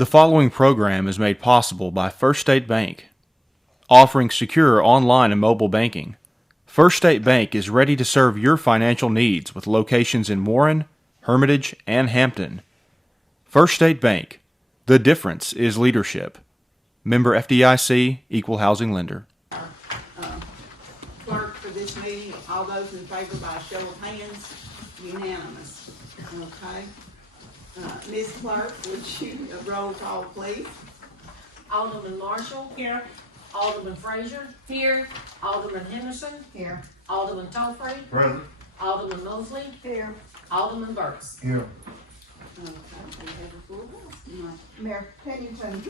The following program is made possible by First State Bank, offering secure online and mobile banking. First State Bank is ready to serve your financial needs with locations in Warren, Hermitage, and Hampton. First State Bank, the difference is leadership. Member FDIC, Equal Housing Lender. Clerk for this meeting, all those in favor by a show of hands, unanimous. Okay. Ms. Clerk, would you roll call, please? Alderman Marshall. Here. Alderman Frazier. Here. Alderman Henderson. Here. Alderman Tolfree. Present. Alderman Mosley. Here. Alderman Burks. Here. Okay, we have a full house. Mayor Pennington,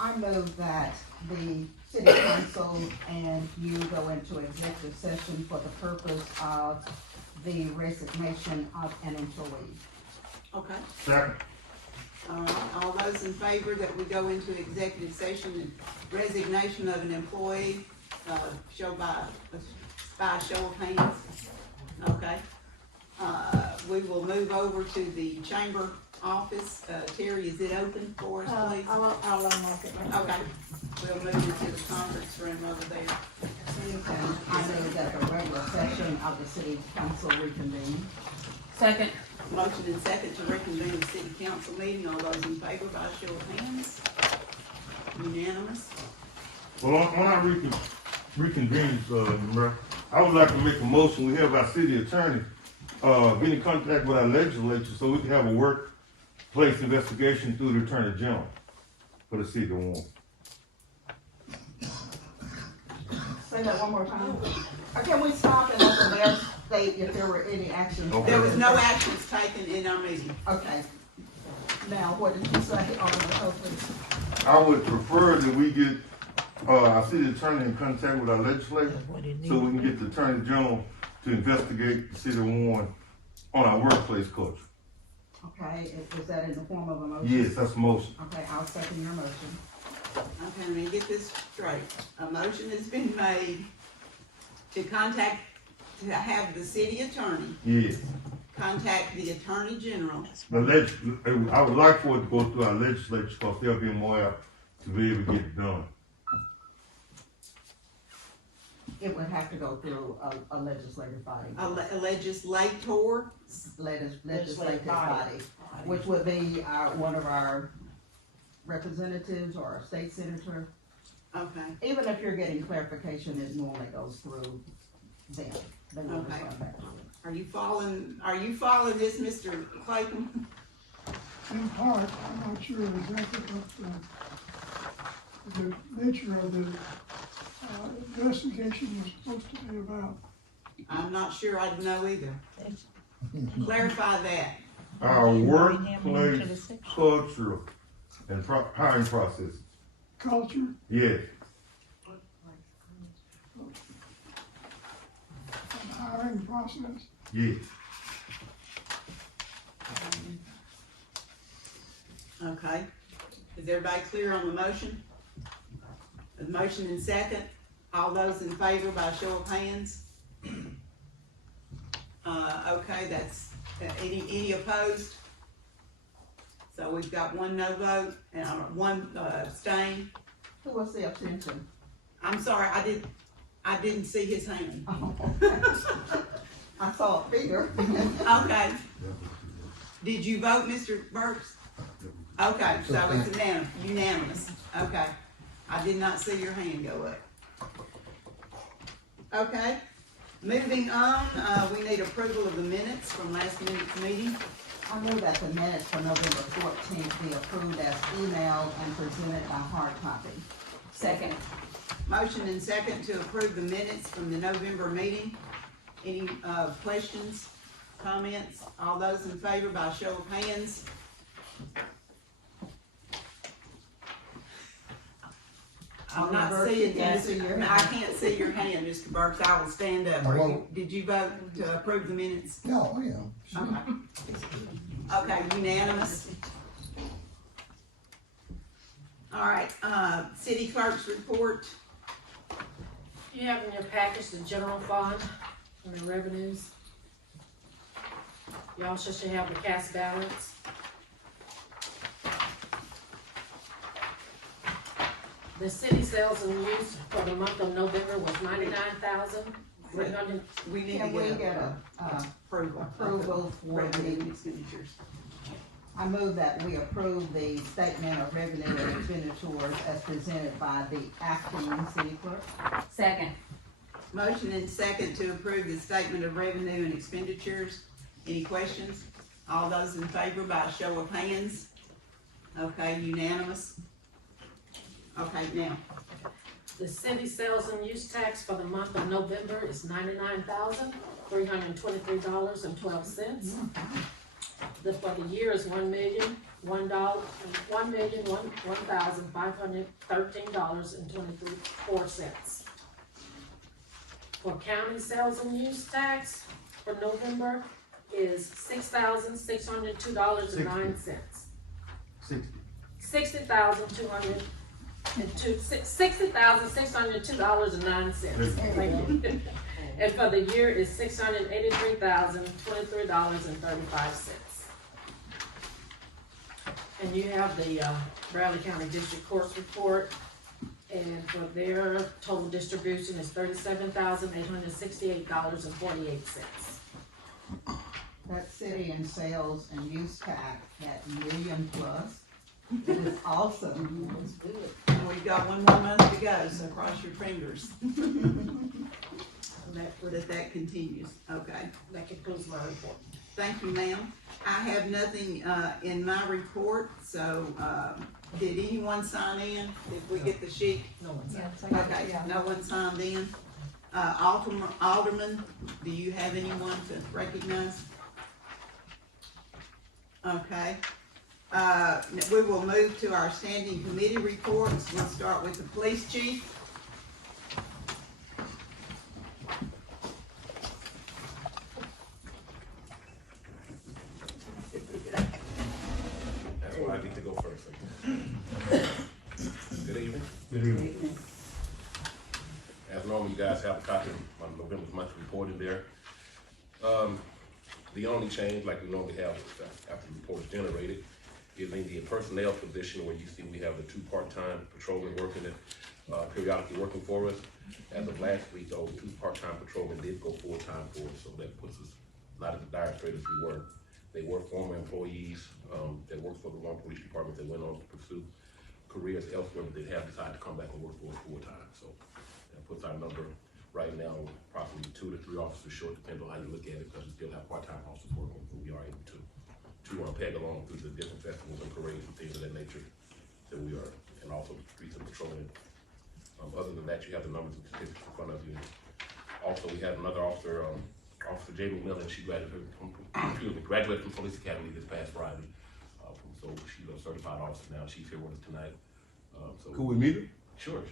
I move that the city council and you go into executive session for the purpose of the resignation of an employee. Okay. Second. All right, all those in favor that we go into executive session and resignation of an employee, show by a show of hands. Okay. We will move over to the chamber office. Terry, is it open for us, please? I'll unlock it. Okay. We'll move into the conference room over there. And I move that the regular session of the city council reconvene. Second. Motion and second to reconvene the city council meeting. All those in favor by show of hands? Unanimous. Well, when I reconvene, Mayor, I would like to make a motion. We have our city attorney, get in contact with our legislature so we can have a workplace investigation through the attorney general for the city of Warren. Say that one more time. Can we stop and let the mayor state if there were any actions? Okay. There was no actions taken in our meeting. Okay. Now, what did you say, Alderman Oakley? I would prefer that we get, our city attorney in contact with our legislature so we can get the attorney general to investigate the city of Warren on our workplace culture. Okay, is that in the form of a motion? Yes, that's a motion. Okay, I'll second your motion. Okay, let me get this straight. A motion has been made to have the city attorney Yes. contact the attorney general. I would like for it to go through our legislature because they'll be more apt to be able to get it done. It would have to go through a legislative body. A legislator. Legislative body, which would be one of our representatives or a state senator. Okay, Even if you're getting clarification, it normally goes through them. They will Okay. respond back to you. are you following this, Mr. Clayton? In part, I'm not sure exactly what the nature of the investigation was supposed to be about. I'm not sure I know either. Clarify that. Our workplace culture and hiring process. Culture, Yes. and hiring process. Yes. Okay. Is everybody clear on the motion? The motion in second. All those in favor by show of hands? Okay, that's, any opposed? So we've got one no vote and one abstain. Who was the abstention? I'm sorry, I didn't see his hand. I saw a figure. Okay. Did you vote, Mr. Burks? Okay, so it's unanimous. Okay. I did not see your hand go up. Okay, moving on, we need approval of the minutes from last minute's meeting. I move that the minutes for November 14th be approved as emailed and presented by hard copy. Second. Motion and second to approve the minutes from the November meeting. Any, questions, comments? All those in favor by show of hands? I'm Alderman not Burks, seeing, you can't see your I hand. can't see your hand, Mr. Burks, I will stand up. Did you vote to approve the minutes? Yeah, yeah. Okay. Okay, unanimous. All right, city clerk's report. You have in your package the general fund and the revenues. You also should have the cash balance. The city sales and use for the month of November was $99,300. We need to Can we get get a approval. approval for Revenue and the, expenditures. I move that we approve the statement of revenue and expenditures as presented by the acting city clerk. Second. Motion and second to approve the statement of revenue and expenditures. Any questions? All those in favor by a show of hands? Okay, unanimous. Okay, now, The city sales and use tax for the month of November is $99,323.12. For the year is $1,001,513.24. For county sales and use tax for November is $6,602.09. $60,602.09. And for the year is $683,023.35. And you have the Bradley County District Court's report, and for their total distribution is $37,868.48. That city and sales and use tax, that million plus, it is awesome. It's good. we've got one more month to go, so cross your fingers. That continues, okay. That concludes my report. Thank you, ma'am. I have nothing, in my report, so, did anyone sign in? Did we get the sheet? No one's out. Okay, no one signed in. Alderman, do you have anyone to recognize? Okay. We will move to our standing committee reports. We'll start with the police chief. That's why I need to go first. Good evening. Good evening. As normal, you guys have a copy of my November's monthly report in there. The only change, like we normally have after the report is generated, is in the personnel position where you see we have the 2 part-time patrolmen working it, periodically working for us. As of last week, though, the 2 part-time patrolmen did go full-time for us, so that puts us not as dire straight as we were. They were former employees that worked for the Warren Police Department that went on to pursue careers elsewhere, but they have decided to come back and work for us full-time. So that puts our number right now approximately 2 to 3 officers short, depending on how you look at it, because we still have part-time officers working, but we are able to peg along through the different festivals and parades and things of that nature that we are, and also streets and patrolling. Other than that, you have the numbers and statistics in front of you. Also, we had another officer, Officer Jamie Miller. She graduated from Police Academy this past Friday. So she's a certified officer now. She's here with us tonight. Could we meet her? Sure.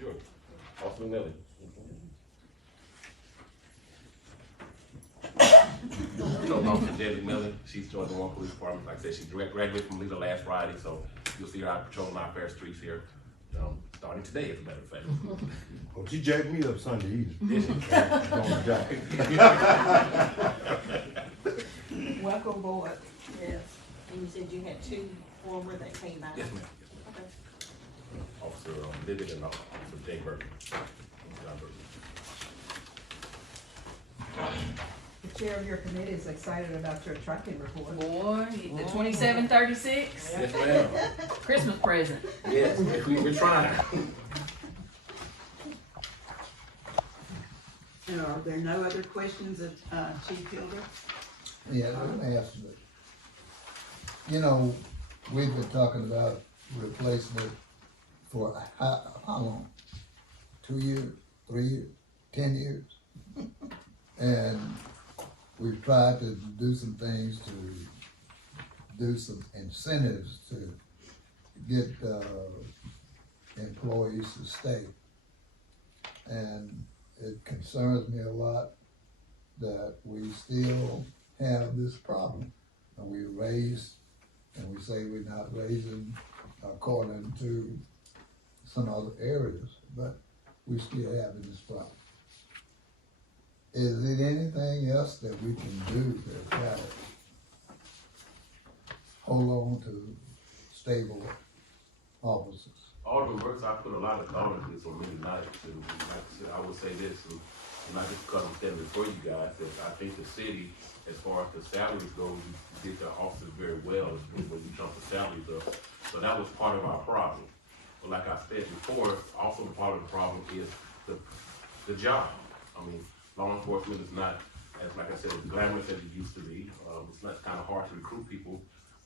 Officer Miller. You know, Officer Jamie Miller. She's joined the Warren Police Department. Like I said, she graduated from Lisa last Friday. So you'll see her out patrolling our fair streets here. Starting today, as a matter of fact. Oh, she jacked me up Sunday evening. Yes, she Welcome aboard. Yes. And you said you had 2 former that came out. Yes, ma'am. Okay. Officer Vivian and Officer Jay Burton. John Burton. The chair of your committee is excited about your trucking report. Boy, the 2736 Yes, ma'am. Christmas present. Yes, we're trying. Are there no other questions of, Chief Hilder? Yeah, let me ask you, you know, we've been talking about replacement for how long? 2 years, 3 years, 10 years? And we've tried to do some things to do some incentives to get employees to stay. And it concerns me a lot that we still have this problem. And we raise, and we say we're not raising according to some other areas, but we still have this problem. Is it anything else that we can do to try to hold on to stable officers? Alderman Brooks, I put a lot of thought into this on many nights, and like I said, I would say this, and not just because I'm standing before you guys, that I think the city, as far as the salaries go, you did the officers very well when you jump the salaries up. So that was part of our problem. But like I said before, also part of the problem is the job. I mean, law enforcement is not, as like I said, as glamorous as it used to be. It's not kind of hard to recruit people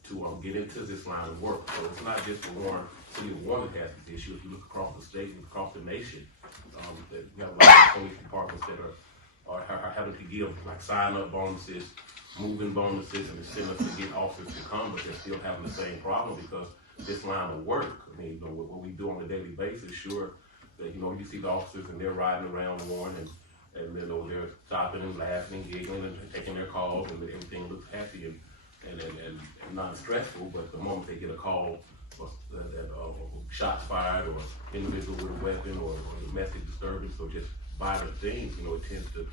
to get into this line of work. So it's not just the Warren, city of Warren that has this issue. If you look across the state and across the nation, that you have a lot of police departments that are having to give like sign-up bonuses, moving bonuses, and incentives to get officers to come, but they're still having the same problem because this line of work, I mean, what we do on a daily basis, sure, that, you see the officers and they're riding around Warren and they're stopping and laughing and giggling and taking their calls and everything looks happy and not stressful, but the moment they get a call that shots fired or individual with a weapon or domestic disturbance or just violent things, it tends to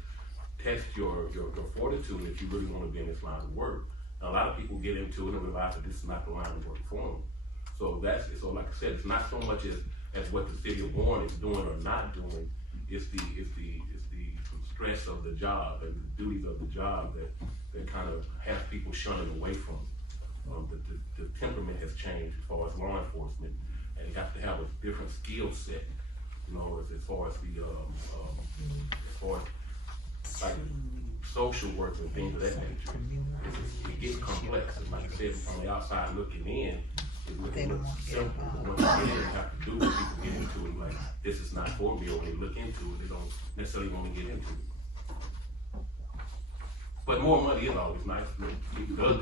test your fortitude if you really want to be in this line of work. Now, a lot of people get into it and realize that this is not the line of work for them. So like I said, it's not so much as what the city of Warren is doing or not doing. It's the stress of the job and the duties of the job that kind of has people shunning away from. The temperament has changed as far as law enforcement, and you have to have a different skill set. As far as like social work and things of that nature. It gets complex, and like I said, from the outside looking in, it looks simple. But once you get in, you have to do what people get into it. Like, this is not for me, or when they look into it, they don't necessarily want to get into it. But more money is always nice. It does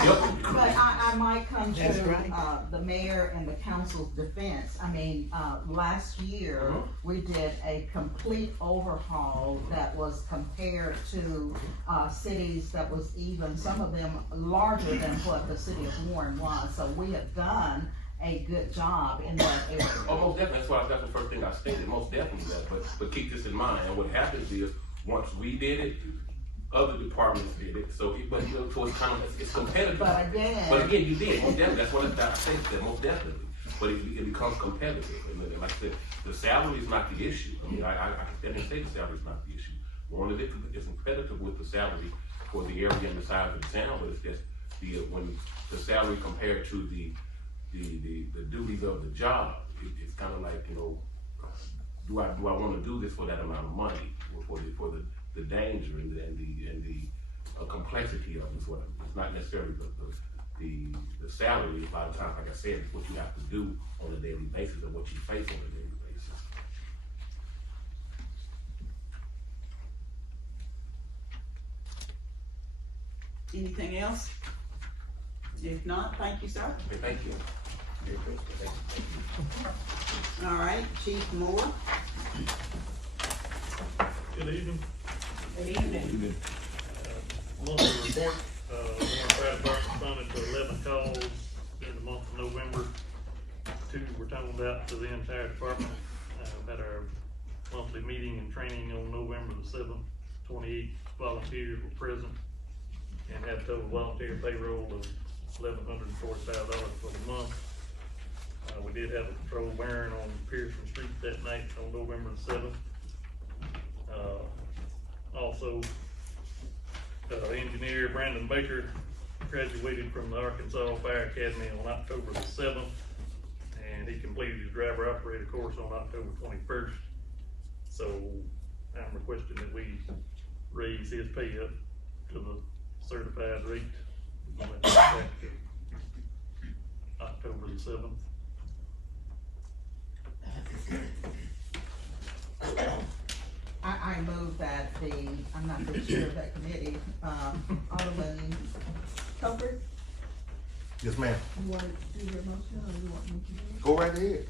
help. But I might come to, the mayor and the council's defense. I mean, last year, we did a complete overhaul that was compared to, cities that was even, some of them larger than what the city of Warren was. So we have done a good job in that area. Oh, most definitely. That's the first thing I stated. Most definitely that. But keep this in mind. And what happens is, once we did it, other departments did it, so it's kind of, it's competitive. But again, you did. Most definitely, that's what I said, most definitely. But it becomes competitive. And like I said, the salary is not the issue. I mean, I can say the salary is not the issue. One of it is competitive with the salary for the area and the size of the town, but it's just when the salary compared to the duties of the job, it's kind of like, do I want to do this for that amount of money, or for the danger and the complexity of it? It's not necessarily the salary. A lot of times, like I said, it's what you have to do on a daily basis and what you face on a daily basis. Anything else? If not, thank you, sir. Okay, thank you. All right, Chief Moore. Good evening. Good evening. Monthly report, Warren Fire Department responded to 11 calls in the month of November. 2 were toned out to the entire department. At our monthly meeting and training on November the 7th, 28 volunteers were present and had a total volunteer payroll of $1,145 for the month. We did have a patrol burn on Pearson Street that night on November the 7th. Also, engineer Brandon Baker graduated from the Arkansas Fire Academy on October the 7th, and he completed his driver operator course on October 21st. So I'm requesting that we raise his pay up to the certified rate on that October the 7th. I move that I'm not really sure of that committee, Alderman Coker, Yes, ma'am. you want to do your motion or you want me to do it? Go right ahead.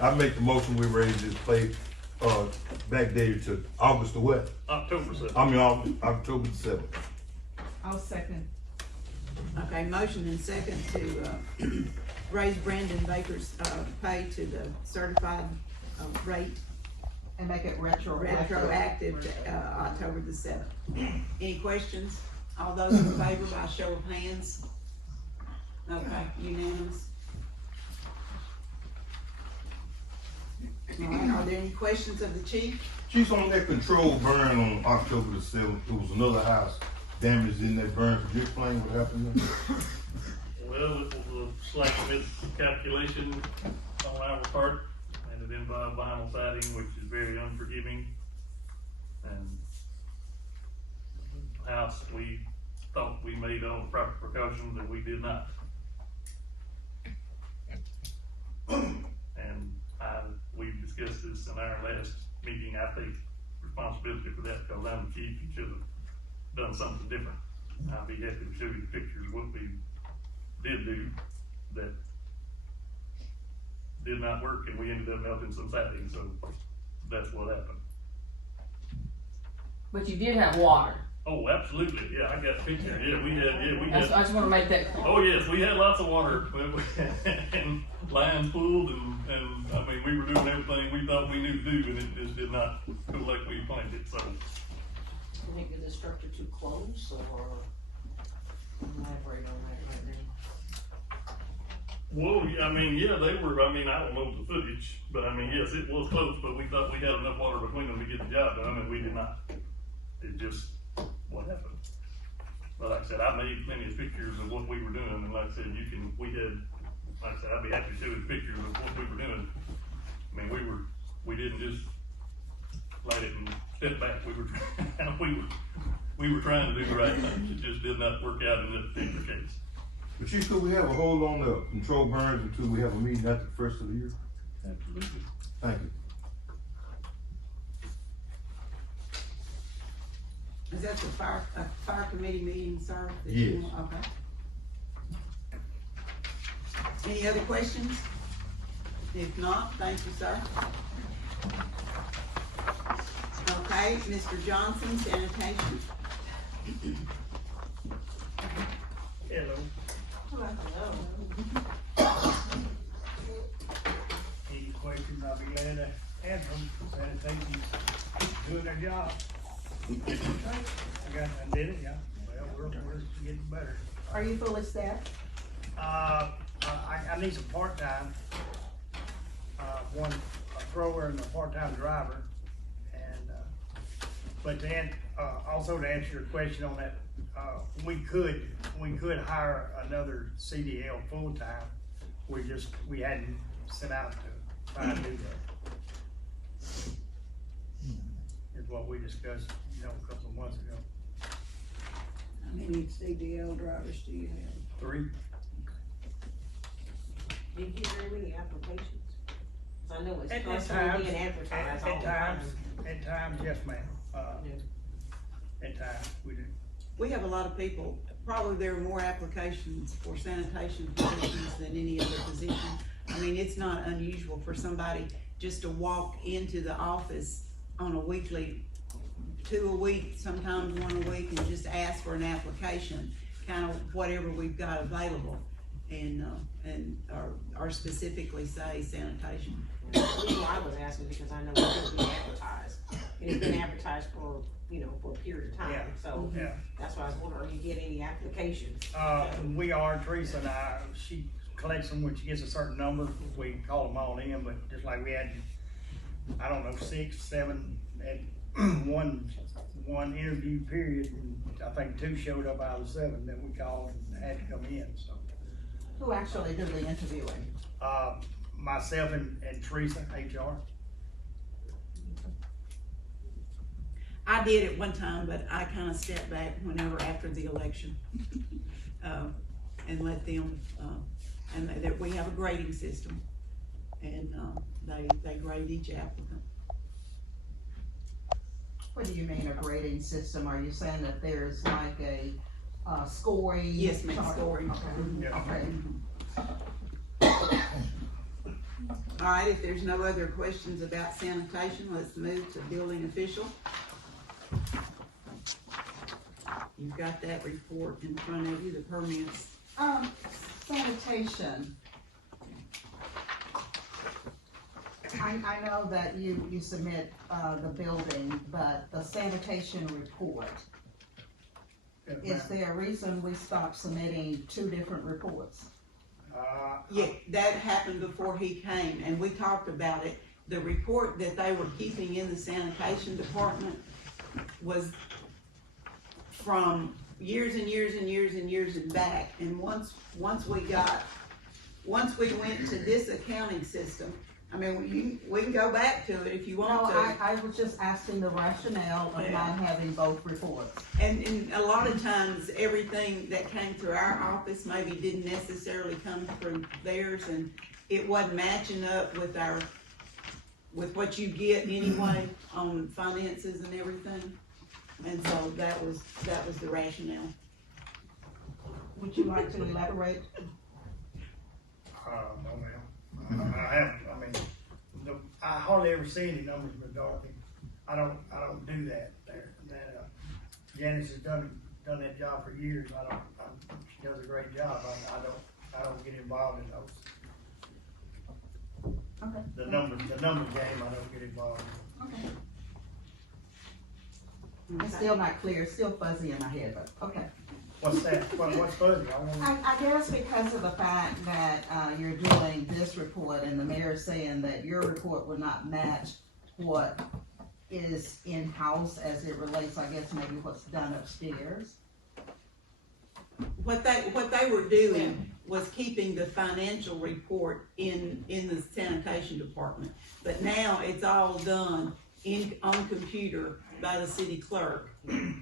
I make the motion, we raise this pay, backdated to August the what? October 7th. I mean, October the 7th. I'll second. Okay, motion and second to, raise Brandon Baker's, pay to the certified, rate, And make it retroactive. retroactive to, October the 7th. Any questions? All those in favor by show of hands? Okay, unanimous. All right, are there any questions of the chief? Chief, on that controlled burn on October the 7th, there was another house damaged in that burn. Could you explain what happened there? Well, it was a slight miscalculation on our part, and it involved vinyl siding, which is very unforgiving. And the house, we thought we made all the proper precautions, and we did not. And we discussed this in our last meeting. I take responsibility for that because I'm the chief and should have done something different. I'll be happy to show you the pictures of what we did do that did not work, and we ended up melting some siding, so that's what happened. But you did have water. Oh, absolutely, yeah, I got a picture, yeah, we I had, just wanna make that clear. oh yes, we had lots of water, and lines pulled, and, I mean, we were doing everything we thought we knew to do, and it just did not go like we planned it, so. You think is the structure too close, or elaborate on that right now? Well, I mean, yeah, they were, I mean, I don't know the footage, but I mean, yes, it was close, but we thought we had enough water between them to get the job done, and we did not. It just, what happened. But like I said, I made plenty of pictures of what we were doing, and like I said, like I said, I'd be happy to show you the pictures of what we were doing. I mean, we didn't just light it and step back, we were trying to do the right thing, it just did not work out in this particular case. But Chief, could we have a hold on the controlled burns until we have a meeting after the first of the year? Absolutely. Thank you. Is that the fire committee meeting, sir? that Yes. you want? Okay. Any other questions? If not, thank you, sir. Okay, Mr. Johnson, sanitation. Hello. Any questions, I'll be glad to answer them. Sanitation's doing their job. I did it, yeah. Well, we're getting better. Are you fully staffed? I need some part-time. One, a thrower and a part-time driver. And, but also to answer your question on that, we could hire another CDL full-time. We hadn't set out to try to do that. Is what we discussed, a couple of months ago. How many CDL drivers do you have? 3. Do you get very many applications? 'Cause I know it's At constantly times, being advertised all the time. At times, yes, ma'am. At times, we do. We have a lot of people, probably there are more applications for sanitation positions than any other position. I mean, it's not unusual for somebody just to walk into the office on a weekly, 2 a week, sometimes 1 a week, and just ask for an application, kind of whatever we've got available, and or specifically say sanitation. The reason why I was asking because I know it's been advertised, and it's been advertised for, for a period of Yeah. time, so Yeah. that's why I was wondering, you get any applications? We are, Teresa and I, she collects them when she gets a certain number, we call them all in, but just like we had, I don't know, 6, 7 at one interview period, and I think 2 showed up out of the 7 that we called and had to come in, so. Who actually did the interviewing? Myself and Teresa, HR. I did at one time, but I kind of stepped back whenever after the election, and let them, and that we have a grading system, and, they grade each applicant. What do you mean a grading system? Are you saying that there's like a, scoring? Yes, ma'am, chart? scoring. Okay. Yeah. Okay. All right, if there's no other questions about sanitation, let's move to building official. You've got that report in front of you, the permits. Sanitation. I know that you submit, the building, but the sanitation report, Yes, Is ma'am. there a reason we stopped submitting two different reports? Yeah, that happened before he came, and we talked about it. The report that they were keeping in the sanitation department was from years and years and years and years and back. And once we went to this accounting system, I mean, we can go back to it if you No, want to. I was just asking the rationale of not having both reports. And a lot of times, everything that came through our office maybe didn't necessarily come through theirs, and it wasn't matching up with with what you get anyway on finances and everything. And so that was the rationale. Would you like to elaborate? No, ma'am. I hardly ever see any numbers with Dorothy. I don't do that there. Janice has done that job for years. She does a great job. I don't get involved in those. Okay. The numbers game, I don't get involved in. Okay. It's still not clear, it's still fuzzy in my head, but, okay. What's that? What's fuzzy? I guess because of the fact that, you're doing this report and the mayor's saying that your report would not match what is in-house as it relates, I guess, maybe what's done upstairs. What they were doing was keeping the financial report in the sanitation department. But now it's all done on computer by the city clerk.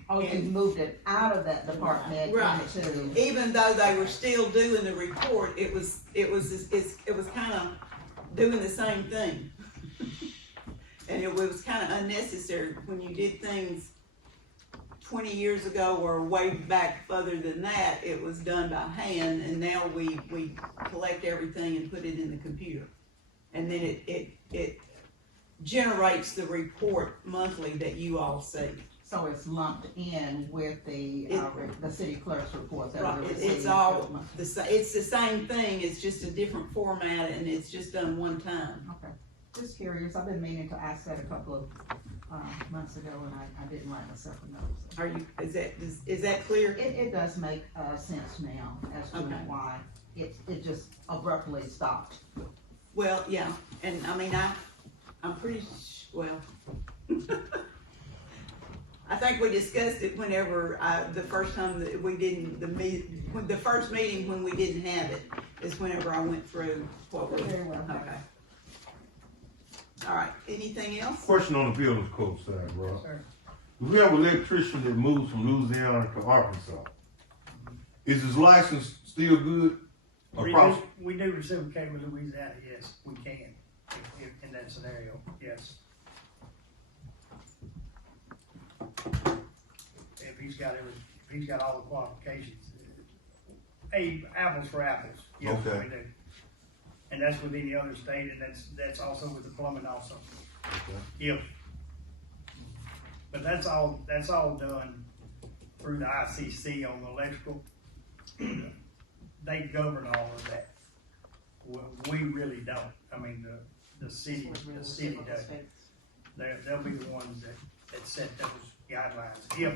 Oh, you moved it out of that department Right. into, Even though they were still doing the report, it was kind of doing the same thing. And it was kind of unnecessary when you did things 20 years ago or way back further than that. It was done by hand, and now we collect everything and put it in the computer. And then it generates the report monthly that you all see. so it's lumped in with the city clerk's report that Right, we're it's receiving. all, it's the same thing, it's just a different format, and it's just done one time. Okay, just curious, I've been meaning to ask that a couple of, months ago, and I didn't write myself a note. So. Are you, is that clear? It does make, sense now as to Okay. why it just abruptly stopped. Well, yeah, and I mean, I'm pretty, well, I think we discussed it whenever, the first time that we didn't, the first meeting when we didn't have it, is whenever I went through what we, Very well. okay. All right, anything else? Question on the building code side, bro. Sir. We have an electrician that moves from Louisiana to Arkansas. Is his license still good? Across? We do reciprocate with Louisiana, yes, we can, if in that scenario, yes. If he's got all the qualifications, apples for apples, yes, we Okay. do. And that's with any other state, and that's also with the plumbing also. Okay. Yep. But that's all done through the ICC on the electrical. They govern all of that. We really don't. I mean, the city does. They'll be the ones that set those guidelines.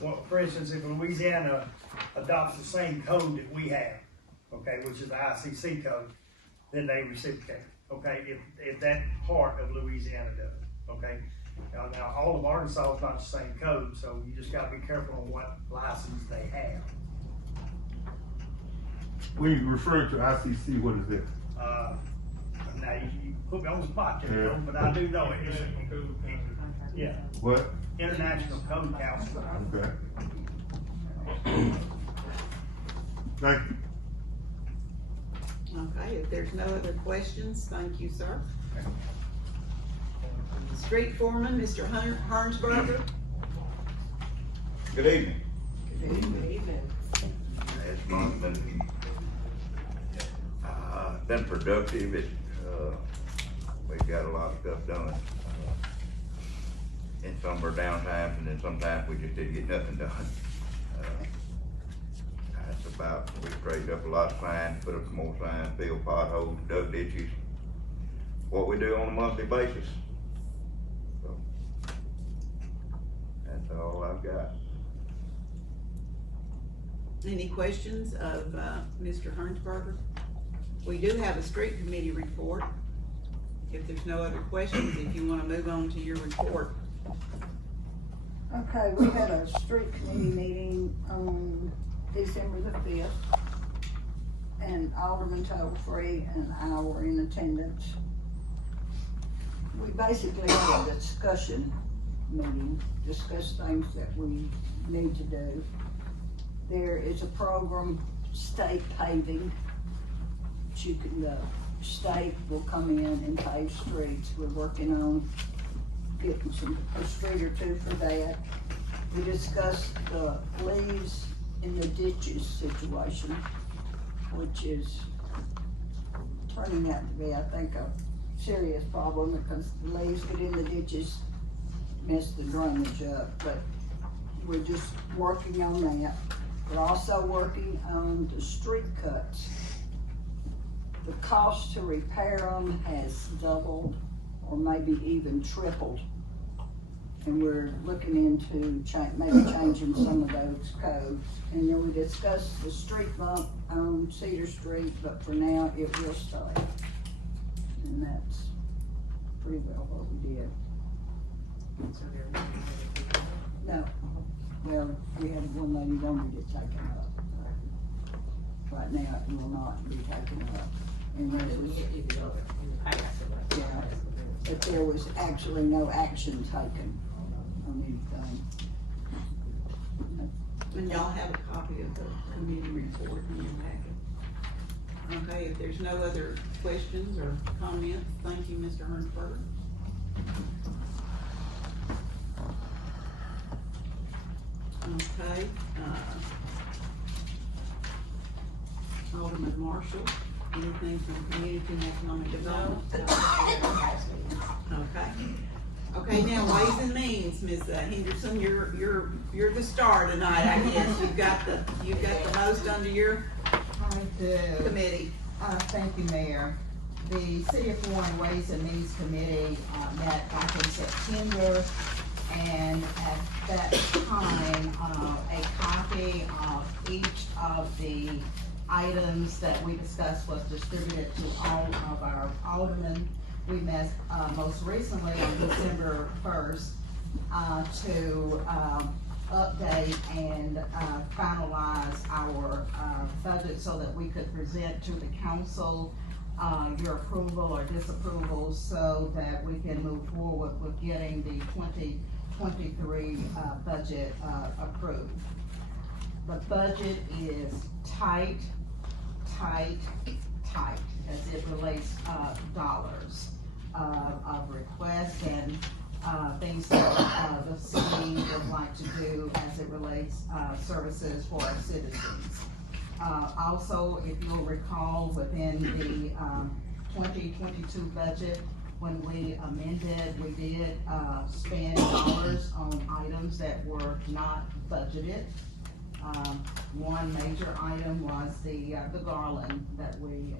Well, for instance, if Louisiana adopts the same code that we have, okay, which is the ICC code, then they reciprocate, okay, if that part of Louisiana does, okay? Now, all of Arkansas is not the same code, so you just gotta be careful on what license they have. When you refer to ICC, what is that? Now, you put me on the spot there, Yeah. but I do know it. Yeah, What? International Code Council. Okay. Thank you. Okay, if there's no other questions, thank you, sir. Street foreman, Mr. Hernsberger. Good evening. Good evening. Last month been productive. We've got a lot of stuff done. In some of our downtimes, and then sometimes we just didn't get nothing done. That's about, we straightened up a lot of signs, put up some more signs, filled potholes, dug ditches. What we do on a monthly basis. So, that's all I've got. Any questions of, Mr. Hernsberger? We do have a street committee report. If there's no other questions, if you wanna move on to your report. Okay, we had a street committee meeting on December the 5th. And Alderman Tolfree and I were in attendance. We basically had a discussion meeting, discuss things that we need to do. There is a program, state paving. You can, the state will come in and pave streets. We're working on getting a street or two for that. We discussed the leaves in the ditches situation, which is turning out to be, I think, a serious problem because the leaves get in the ditches, mess the drainage up, but we're just working on that. We're also working on the street cuts. The cost to repair them has doubled or maybe even tripled. And we're looking into maybe changing some of those codes. And then we discussed the street bump on Cedar Street, but for now it will stay. And that's pretty well what we did. No, well, we had one lady wanted it taken up. Right now it will not be taken up. And there was, yeah, but there was actually no action taken on anything. And y'all have a copy of the committee report in your packet. Okay, if there's no other questions or comments, thank you, Mr. Hernsberger. Okay, Alderman Marshall, anything from Community and Economic Development? Okay. Okay, now Ways and Means, Ms. Henderson, you're the star tonight, I guess. You've got the most under your I do. committee. Thank you, Mayor. The City of Warren Ways and Means Committee, met back in September, and at that time, a copy of each of the items that we discussed was distributed to all of our aldermen. We met, most recently on December 1st, to, update and, finalize our, budget so that we could present to the council, your approval or disapproval so that we can move forward with getting the 2023, budget, approved. The budget is tight as it relates, dollars, of requests and, things that, the city would like to do as it relates, services for our citizens. Also, if you'll recall, within the, 2022 budget, when we amended, we did, spend dollars on items that were not budgeted. One major item was the garland that we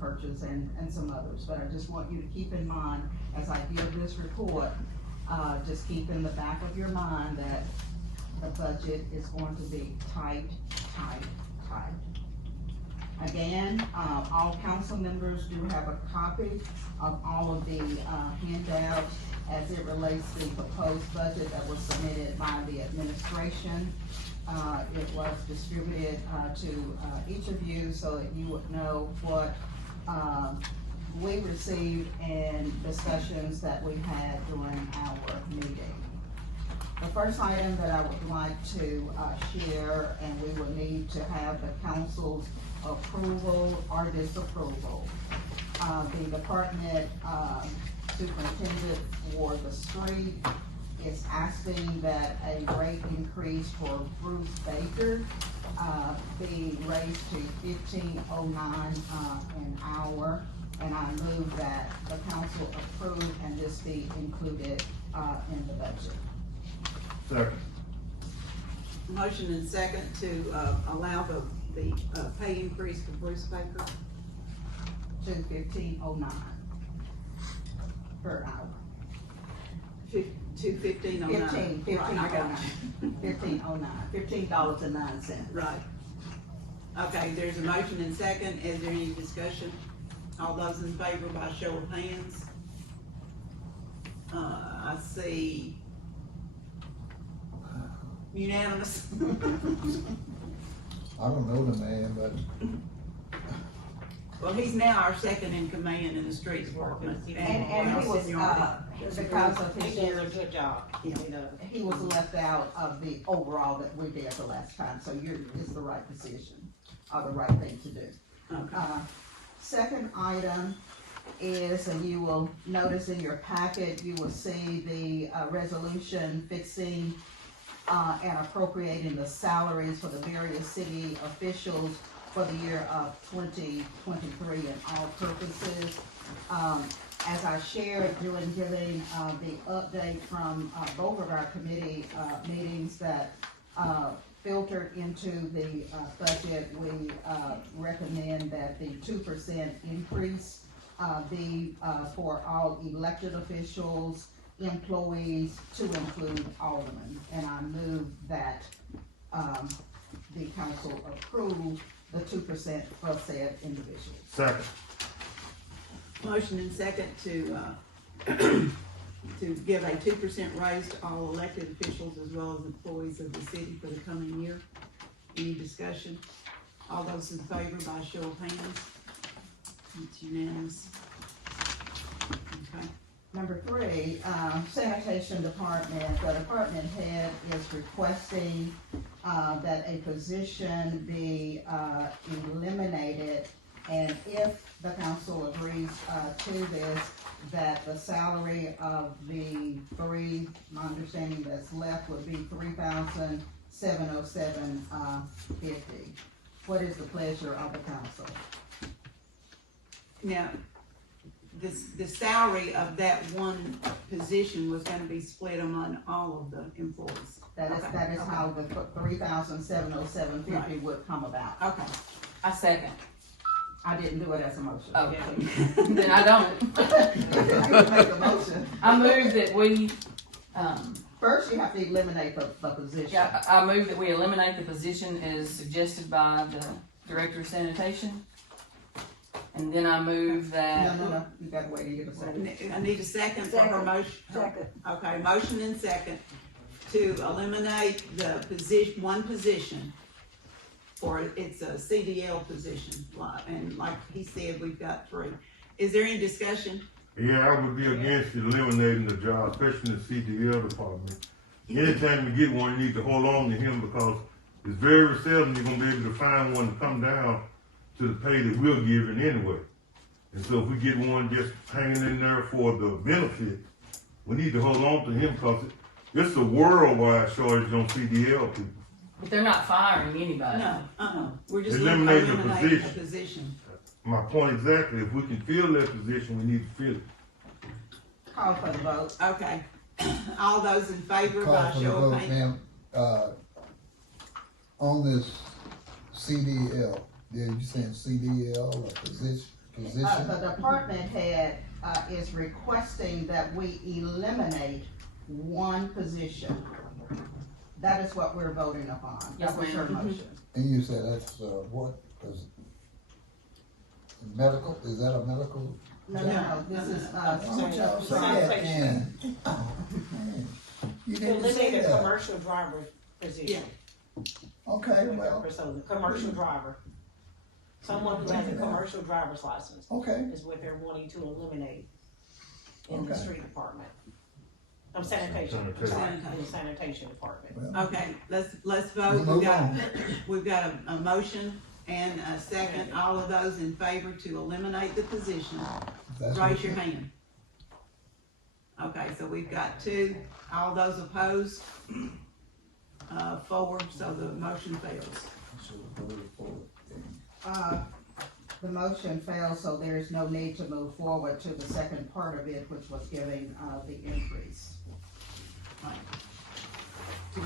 purchased and some others. But I just want you to keep in mind, as I give this report, just keep in the back of your mind that the budget is going to be tight. Again, all council members do have a copy of all of the, handouts as it relates to the proposed budget that was submitted by the administration. It was distributed, to, each of you so that you would know what, we received and discussions that we had during our meeting. The first item that I would like to, share, and we will need to have the council's approval or disapproval. The department, superintendent for the street is asking that a rate increase for Bruce Baker, be raised to $15.09, an hour. And I move that the council approve and this be included, in the budget. Second. Motion and second to, allow the pay increase for Bruce Baker. To $15.09 per hour. $15.09. $15.09. Right, I got you. $15.09. Right. Okay, there's a motion and second. Is there any discussion? All those in favor by show of hands? I see unanimous. I don't know the man, but Well, he's now our second in command in the street department. And he was, because of He his does a years, good job. Yeah. he was left out of the overall that we did the last time, so it's the right decision, or the right thing to do. Okay. Second item is, and you will notice in your packet, you will see the resolution fixing and appropriating the salaries for the various city officials for the year of 2023 in all purposes. As I shared during giving the update from both of our committee meetings that filtered into the budget, we recommend that the 2% increase be for all elected officials, employees, to include aldermen. And I move that the council approve the 2% for said individuals. Second. Motion and second to give a 2% raise to all elected officials as well as employees of the city for the coming year. Any discussion? All those in favor by show of hands? It's unanimous. Okay. Number three, sanitation department, the department head is requesting that a position be eliminated. And if the council agrees to this, that the salary of the three, my understanding that's left would be $3,707.50. What is the pleasure of the council? Now, the salary of that one position was gonna be split among all of the employees. That is Okay. how the $3,707.50 Right. would come about. Okay. I second. I didn't do it as a motion. Okay. Then I don't. You can make a motion. I move that we, First, you have to eliminate the position. I move that we eliminate the position as suggested by the Director of Sanitation. And then I move that. No, you gotta wait and get a second. I need a second for her motion. Second. Okay, motion and second to eliminate the one position, for it's a CDL position, and like he said, we've got three. Is there any discussion? Yeah, I would be against eliminating the job, especially in the CDL department. Anytime you get one, you need to hold on to him because it's very seldom you're gonna be able to find one to come down to the pay that we're giving anyway. And so if we get one just hanging in there for the benefit, we need to hold on to him because it's a worldwide shortage on CDL people. But they're not firing anybody. No, we're just Eliminate the eliminating the position. position. My point exactly, if we can fill that position, we need to fill it. Call for the vote. Okay, all those in favor call by for the show of vote, hands? ma'am. On this CDL, yeah, you saying CDL or position? The department head, is requesting that we eliminate one position. That is what we're voting upon. Yes, That was her ma'am. motion. And you said that's, what, medical, is that a medical? No, this is, Why don't y'all say that then? Oh, man. You didn't say Eliminate a that. commercial driver position. Okay, well, So the commercial driver, someone who has a commercial driver's license okay, is what they're wanting to eliminate in the Okay. street department. Sanitation, sorry, in the sanitation department. well, Okay, let's vote. we'll move on. We've got a motion and a second. All of those in favor to eliminate the position, That's what raise your hand. Okay, so we've got two. All those opposed? 4, so the motion fails. the motion fails, so there is no need to move forward to the second part of it, which was giving, the increase. Right. To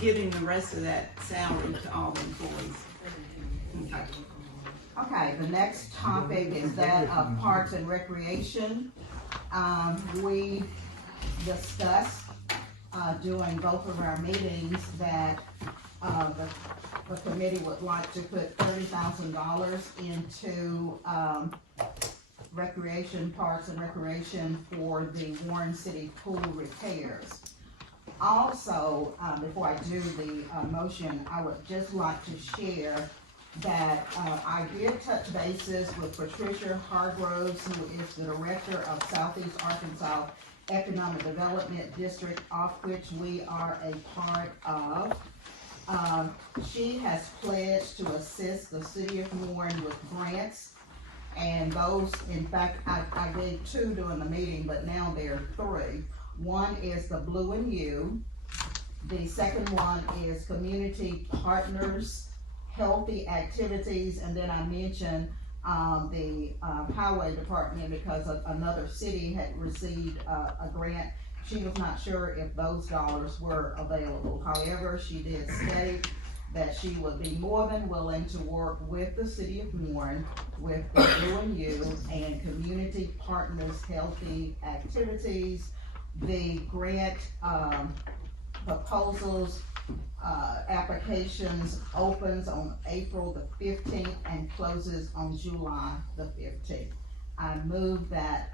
giving the rest of that salary to all the employees. Okay. Okay, the next topic is that of Parks and Recreation. We discussed, during both of our meetings that, the committee would like to put $30,000 into, recreation, parks and recreation for the Warren City pool repairs. Also, before I do the, motion, I would just like to share that, I did touch bases with Patricia Hargroves, who is the director of Southeast Arkansas Economic Development District, of which we are a part of. She has pledged to assist the city of Warren with grants, and those, in fact, I gave 2 during the meeting, but now there are 3. One is the Blue and You. The second one is Community Partners, Healthy Activities, and then I mentioned the Highway Department because another city had received a grant. She was not sure if those dollars were available. However, she did state that she would be more than willing to work with the city of Warren, with the Blue and You and Community Partners Healthy Activities. The grant proposals applications opens on April the 15th and closes on July the 15th. I move that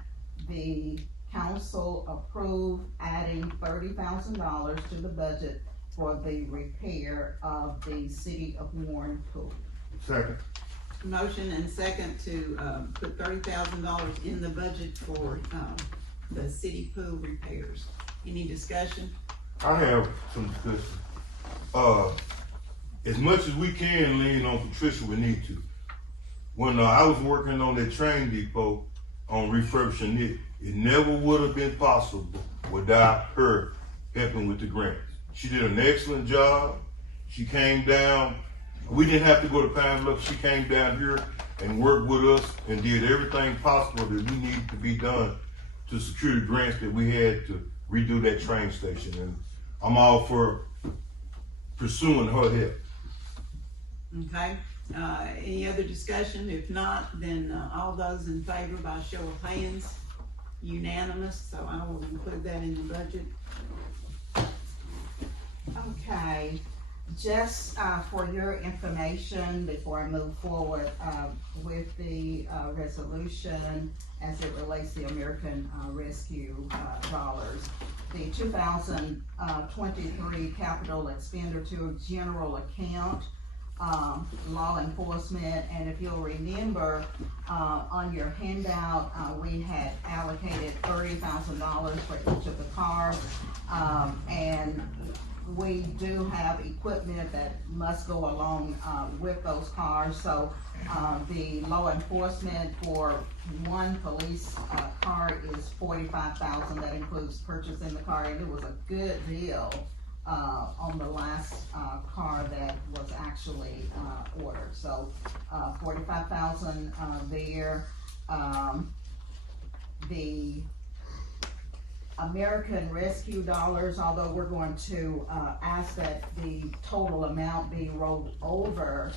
the council approve adding $30,000 to the budget for the repair of the city of Warren pool. Second. Motion and second to, put $30,000 in the budget for, the city pool repairs. Any discussion? I have some discussion. As much as we can lean on Patricia, we need to. When I was working on that train depot on refurbishing it, it never would have been possible without her helping with the grants. She did an excellent job. She came down. We didn't have to go to Pine Bluff. She came down here and worked with us and did everything possible that we needed to be done to secure the grants that we had to redo that train station. And I'm all for pursuing her help. Okay, any other discussion? If not, then, all those in favor by show of hands, unanimous, so I will include that in the budget. Okay, just for your information, before I move forward with the resolution as it relates to the American Rescue dollars, the 2023 capital expenditure general account, law enforcement, and if you'll remember, on your handout, we had allocated $30,000 for each of the cars, and we do have equipment that must go along with those cars. So the law enforcement for one police car is $45,000. That includes purchasing the car, and it was a good deal on the last car that was actually ordered. So $45,000 there. The American Rescue dollars, although we're going to ask that the total amount be rolled over,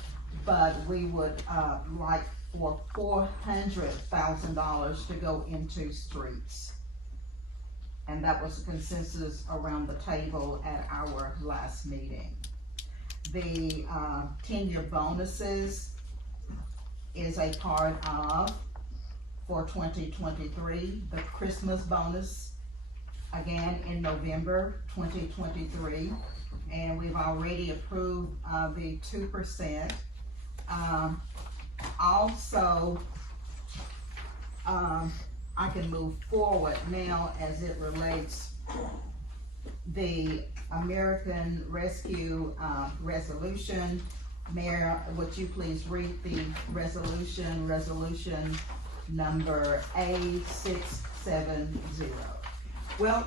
but we would like for $400,000 to go into streets. And that was the consensus around the table at our last meeting. The 10-year bonuses is a part of, for 2023, the Christmas bonus, again in November 2023, and we've already approved the 2%. Also, I can move forward now as it relates the American Rescue resolution. Mayor, would you please read the resolution number A670? Well,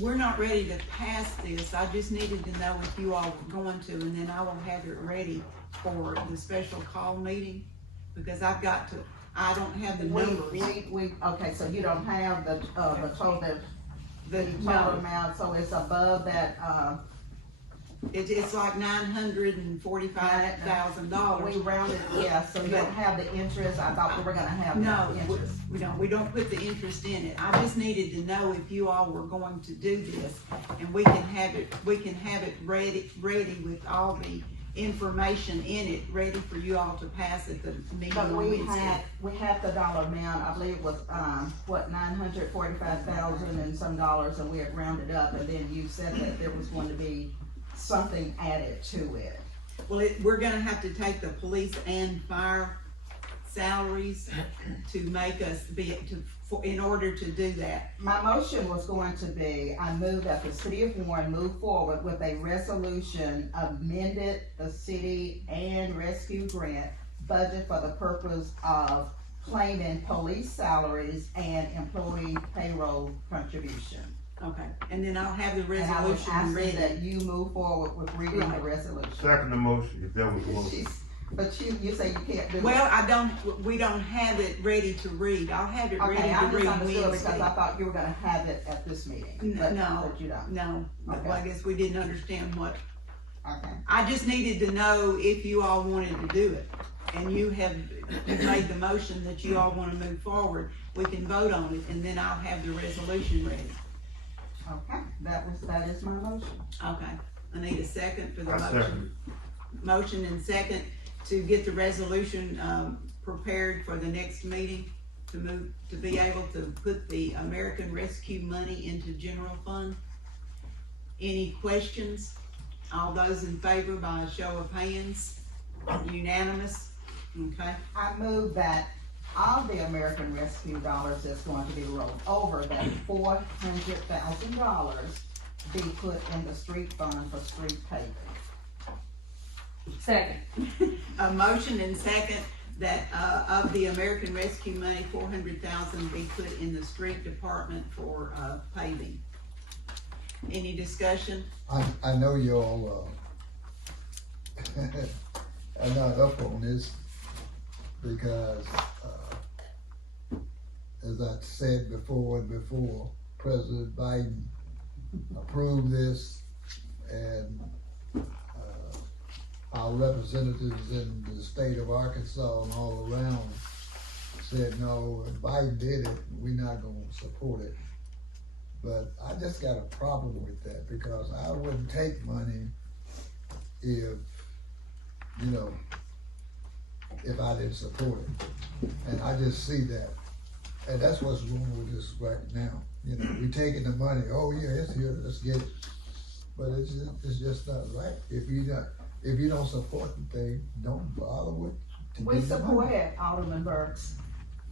we're not ready to pass this. I just needed to know if you all were going to, and then I will have it ready for the special call meeting, because I don't have the numbers. Okay, so you don't have the total amount, so it's above that, It's like $945,000. We rounded, yeah, so you don't have the interest, I thought we were gonna have No, the interest. we don't put the interest in it. I just needed to know if you all were going to do this, and we can have it ready with all the information in it, ready for you all to pass at the meeting But on Wednesday. we had the dollar amount, I believe it was, $945,000 and some dollars, and we had rounded up, and then you said that there was going to be something added to it. Well, we're gonna have to take the police and fire salaries to make us in order to do that. My motion was going to be, I move that the city of Warren move forward with a resolution amended the city and rescue grant budget for the purpose of claiming police salaries and employee payroll contribution. Okay, and then I'll have the And I was resolution asking ready. that you move forward with reading the Right. resolution. Second the motion, if that was the motion. But you say you can't do it. Well, we don't have it ready to read. I'll have it ready Okay, to I read misunderstood Wednesday. because I thought you were gonna have it at this meeting, but you don't. No, well, I Okay. guess we didn't understand what, Okay. I just needed to know if you all wanted to do it. And you have made the motion that you all wanna move forward, we can vote on it, and then I'll have the resolution ready. Okay, that is my motion. Okay, I need a second for the I motion. second Motion and second to get the resolution, prepared for the next meeting, to be able to put the American Rescue money into general fund. Any questions? All those in favor by a show of hands, unanimous, okay? I move that all the American Rescue dollars that's going to be rolled over, that $400,000 be put in the street fund for street paving. Second. A motion and second that, of the American Rescue money, 400,000 be put in the street department for, paving. Any discussion? I know y'all, are not up on this because, as I said before, President Biden approved this, and our representatives in the state of Arkansas and all around said, no, if Biden did it, we're not gonna support it. But I just got a problem with that because I wouldn't take money if I didn't support it. And I just see that. And that's what's wrong with this right now. We taking the money, oh yeah, it's here, let's get it. But it's just not right. If you don't support the thing, don't bother with. We support it, Alderman Burks.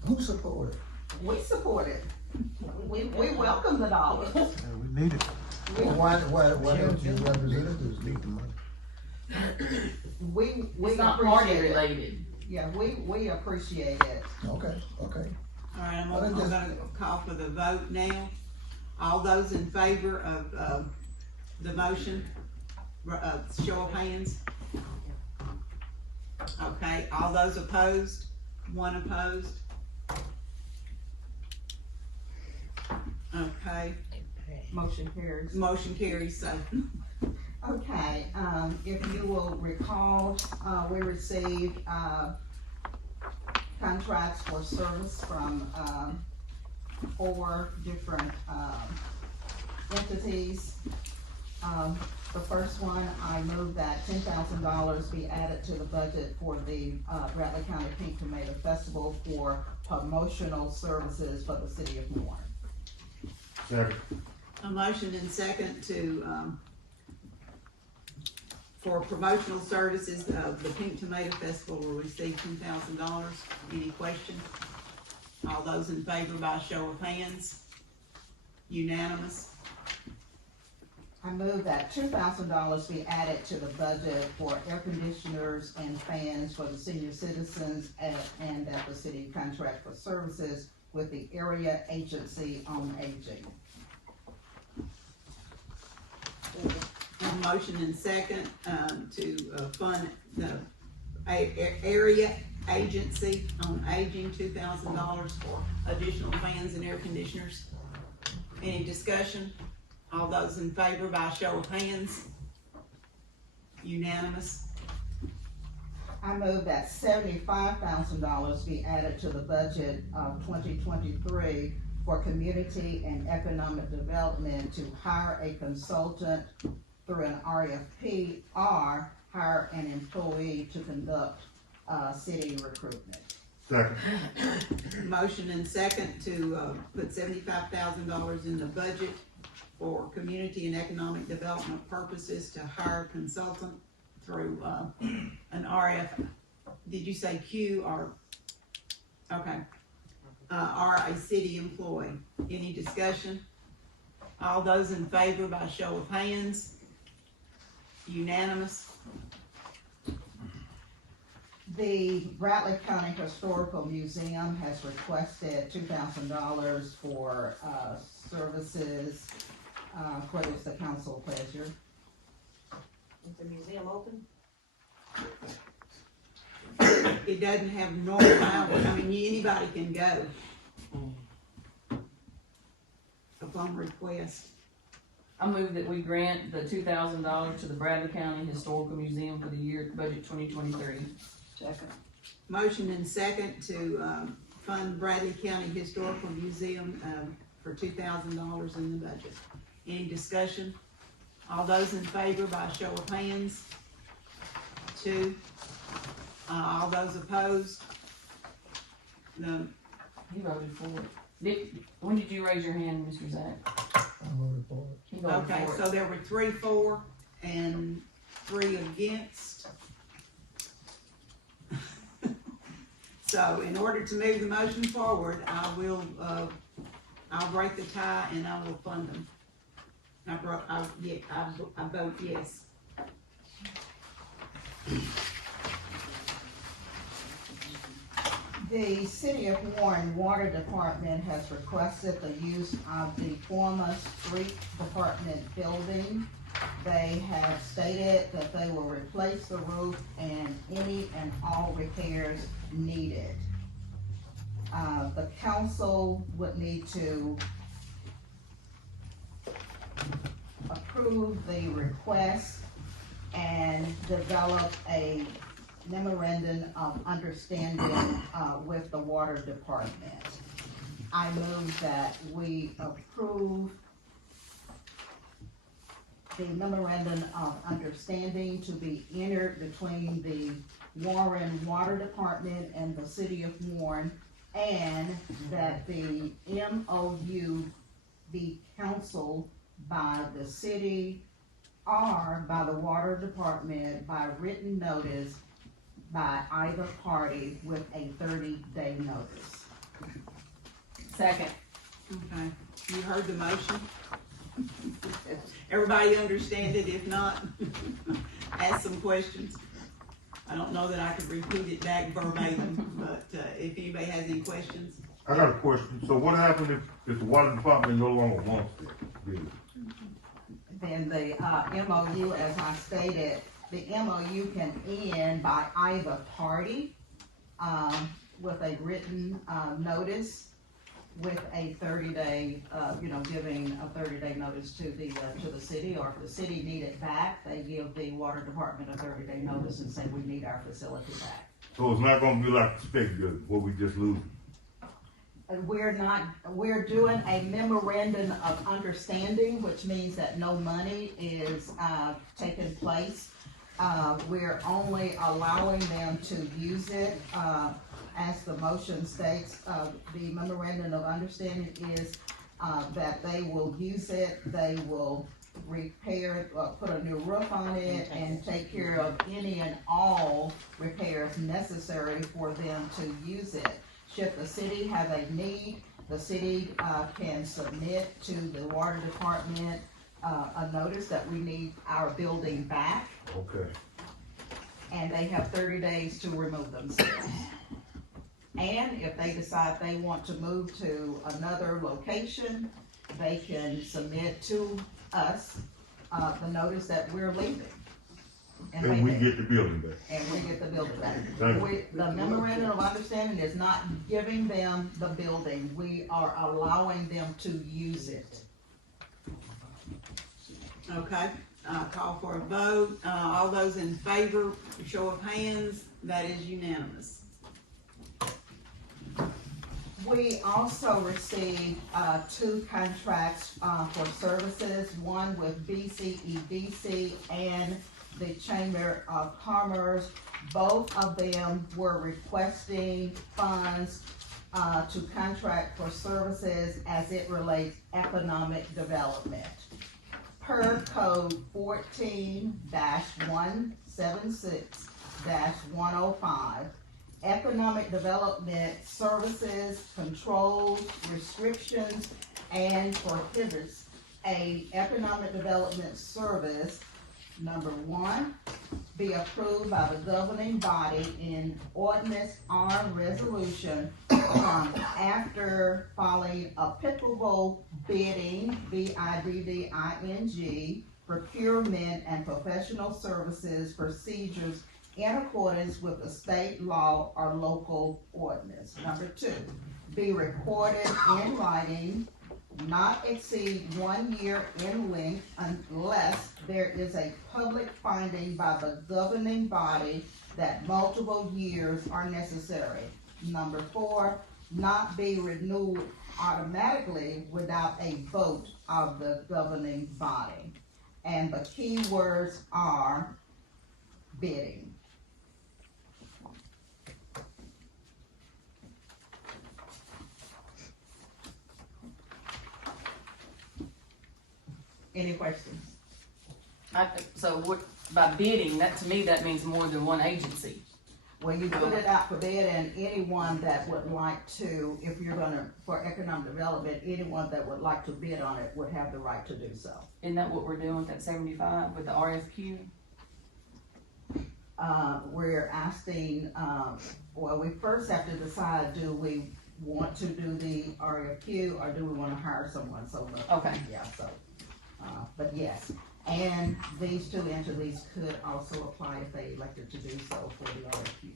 Who support it? We support it. We welcome the dollars. We need it. Why don't you representatives need the money? We It's not party appreciate it. related. Yeah, we appreciate it. Okay. All right, I'm gonna call for the vote now. All those in favor of, the motion, show of hands. Okay, all those opposed? One opposed? Okay, Motion carries. motion carries, so, Okay, if you will recall, we received, contracts for service from, 4 different, entities. The first one, I move that $10,000 be added to the budget for the, Bradley County Pink Tomato Festival for promotional services for the city of Warren. Second. a motion and second to, for promotional services, the Pink Tomato Festival will receive $10,000. Any question? All those in favor by show of hands? Unanimous? I move that $2,000 be added to the budget for air conditioners and fans for the senior citizens, and that the city contract for services with the Area Agency on Aging. A motion and second, to, fund the Area Agency on Aging, $2,000 for additional fans and air conditioners. Any discussion? All those in favor by show of hands? Unanimous? I move that $75,000 be added to the budget of 2023 for community and economic development to hire a consultant through an RFP or hire an employee to conduct, city recruitment. Second. Motion and second to, put $75,000 in the budget for community and economic development purposes to hire a consultant through, an RF, did you say Q or, okay, or a city employee. Any discussion? All those in favor by show of hands? Unanimous? The Bradley County Historical Museum has requested $2,000 for, services. What is the council pleasure? Is the museum open? It doesn't have normal hours, I mean, anybody can go. Upon request. I move that we grant the $2,000 to the Bradley County Historical Museum for the year budget 2023. Second. Motion and second to, fund Bradley County Historical Museum, for $2,000 in the budget. Any discussion? All those in favor by show of hands? 2. All those opposed? No. He voted for it. When did you raise your hand, Mr. Zach? I voted for it. He voted Okay, for it. so there were 3 for and 3 against. So in order to move the motion forward, I will, I'll break the tie and I will fund them. I vote yes. The City of Warren Water Department has requested the use of the former street department building. They have stated that they will replace the roof and any and all repairs needed. The council would need to approve the request and develop a memorandum of understanding, with the water department. I move that we approve the memorandum of understanding to be entered between the Warren Water Department and the City of Warren, and that the MOU be counseled by the city or by the water department by written notice by either party with a 30-day notice. Second. Okay, you heard the motion? Everybody understand it? If not, ask some questions. I don't know that I could repeat it back verbatim, but, if anybody has any questions. I got a question. So what happens if the water department no longer wants it? Then the, MOU, as I stated, the MOU can end by either party, with a written, notice with a 30-day, giving a 30-day notice to the city, or if the city need it back, they give the water department a 30-day notice and say, we need our facility back. So it's not gonna be like the spec building, where we just lose it? And we're doing a memorandum of understanding, which means that no money is, taking place. We're only allowing them to use it, as the motion states. The memorandum of understanding is, that they will use it, they will repair, put a new roof on it, and take care of any and all repairs necessary for them to use it. Should the city have a need, the city, can submit to the water department, a notice that we need our building back, Okay. and they have 30 days to remove themselves. And if they decide they want to move to another location, they can submit to us, the notice that we're leaving. And we get the building back. And we get the building back. Thank you. The memorandum of understanding is not giving them the building, we are allowing them to use it. Okay, Call for a vote. All those in favor, show of hands. That is unanimous. We also received, 2 contracts, for services, one with BCEDC and the Chamber of Commerce. Both of them were requesting funds, to contract for services as it relates economic development. Per code 14-176-105, economic development services controls, restrictions, and prohibits a economic development service, number 1, be approved by the governing body in ordinance or resolution, after following applicable bidding, BIDDING, procurement and professional services procedures in accordance with the state law or local ordinance. Number 2, be recorded in writing, not exceed 1 year in length unless there is a public finding by the governing body that multiple years are necessary. Number 4, not be renewed automatically without a vote of the governing body. And the key words are bidding. Any questions? So what, by bidding, that, to me, that means more than one agency. Well, you put it out for bid, and anyone that would like to, if you're gonna, for economic development, anyone that would like to bid on it would have the right to do so. Isn't that what we're doing with that 75 with the RFQ? We're asking, well, we first have to decide, do we want to do the RFQ, or do we wanna hire someone? So, Okay. yeah, so, but yes. And these 2 entities could also apply if they elected to do so for the RFQ.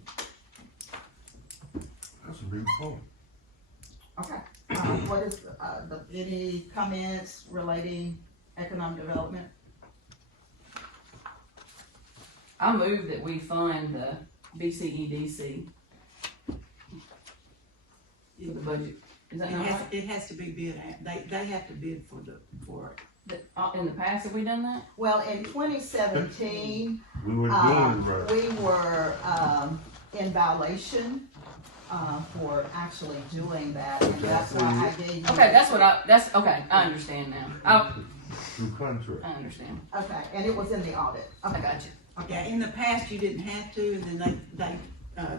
That's a big point. Okay, what is, any comments relating economic development? I move that we fund the BCEDC for the budget. Is that not right? It has to be bid at, they have to bid for it. In the past, have we done that? Well, in 2017, We were doing it right. we were, in violation, for actually doing that, and that's why I gave you. Okay, that's okay, I understand now. Through contract. I understand. Okay, and it was in the audit. I got you. Yeah, in the past, you didn't have to, and then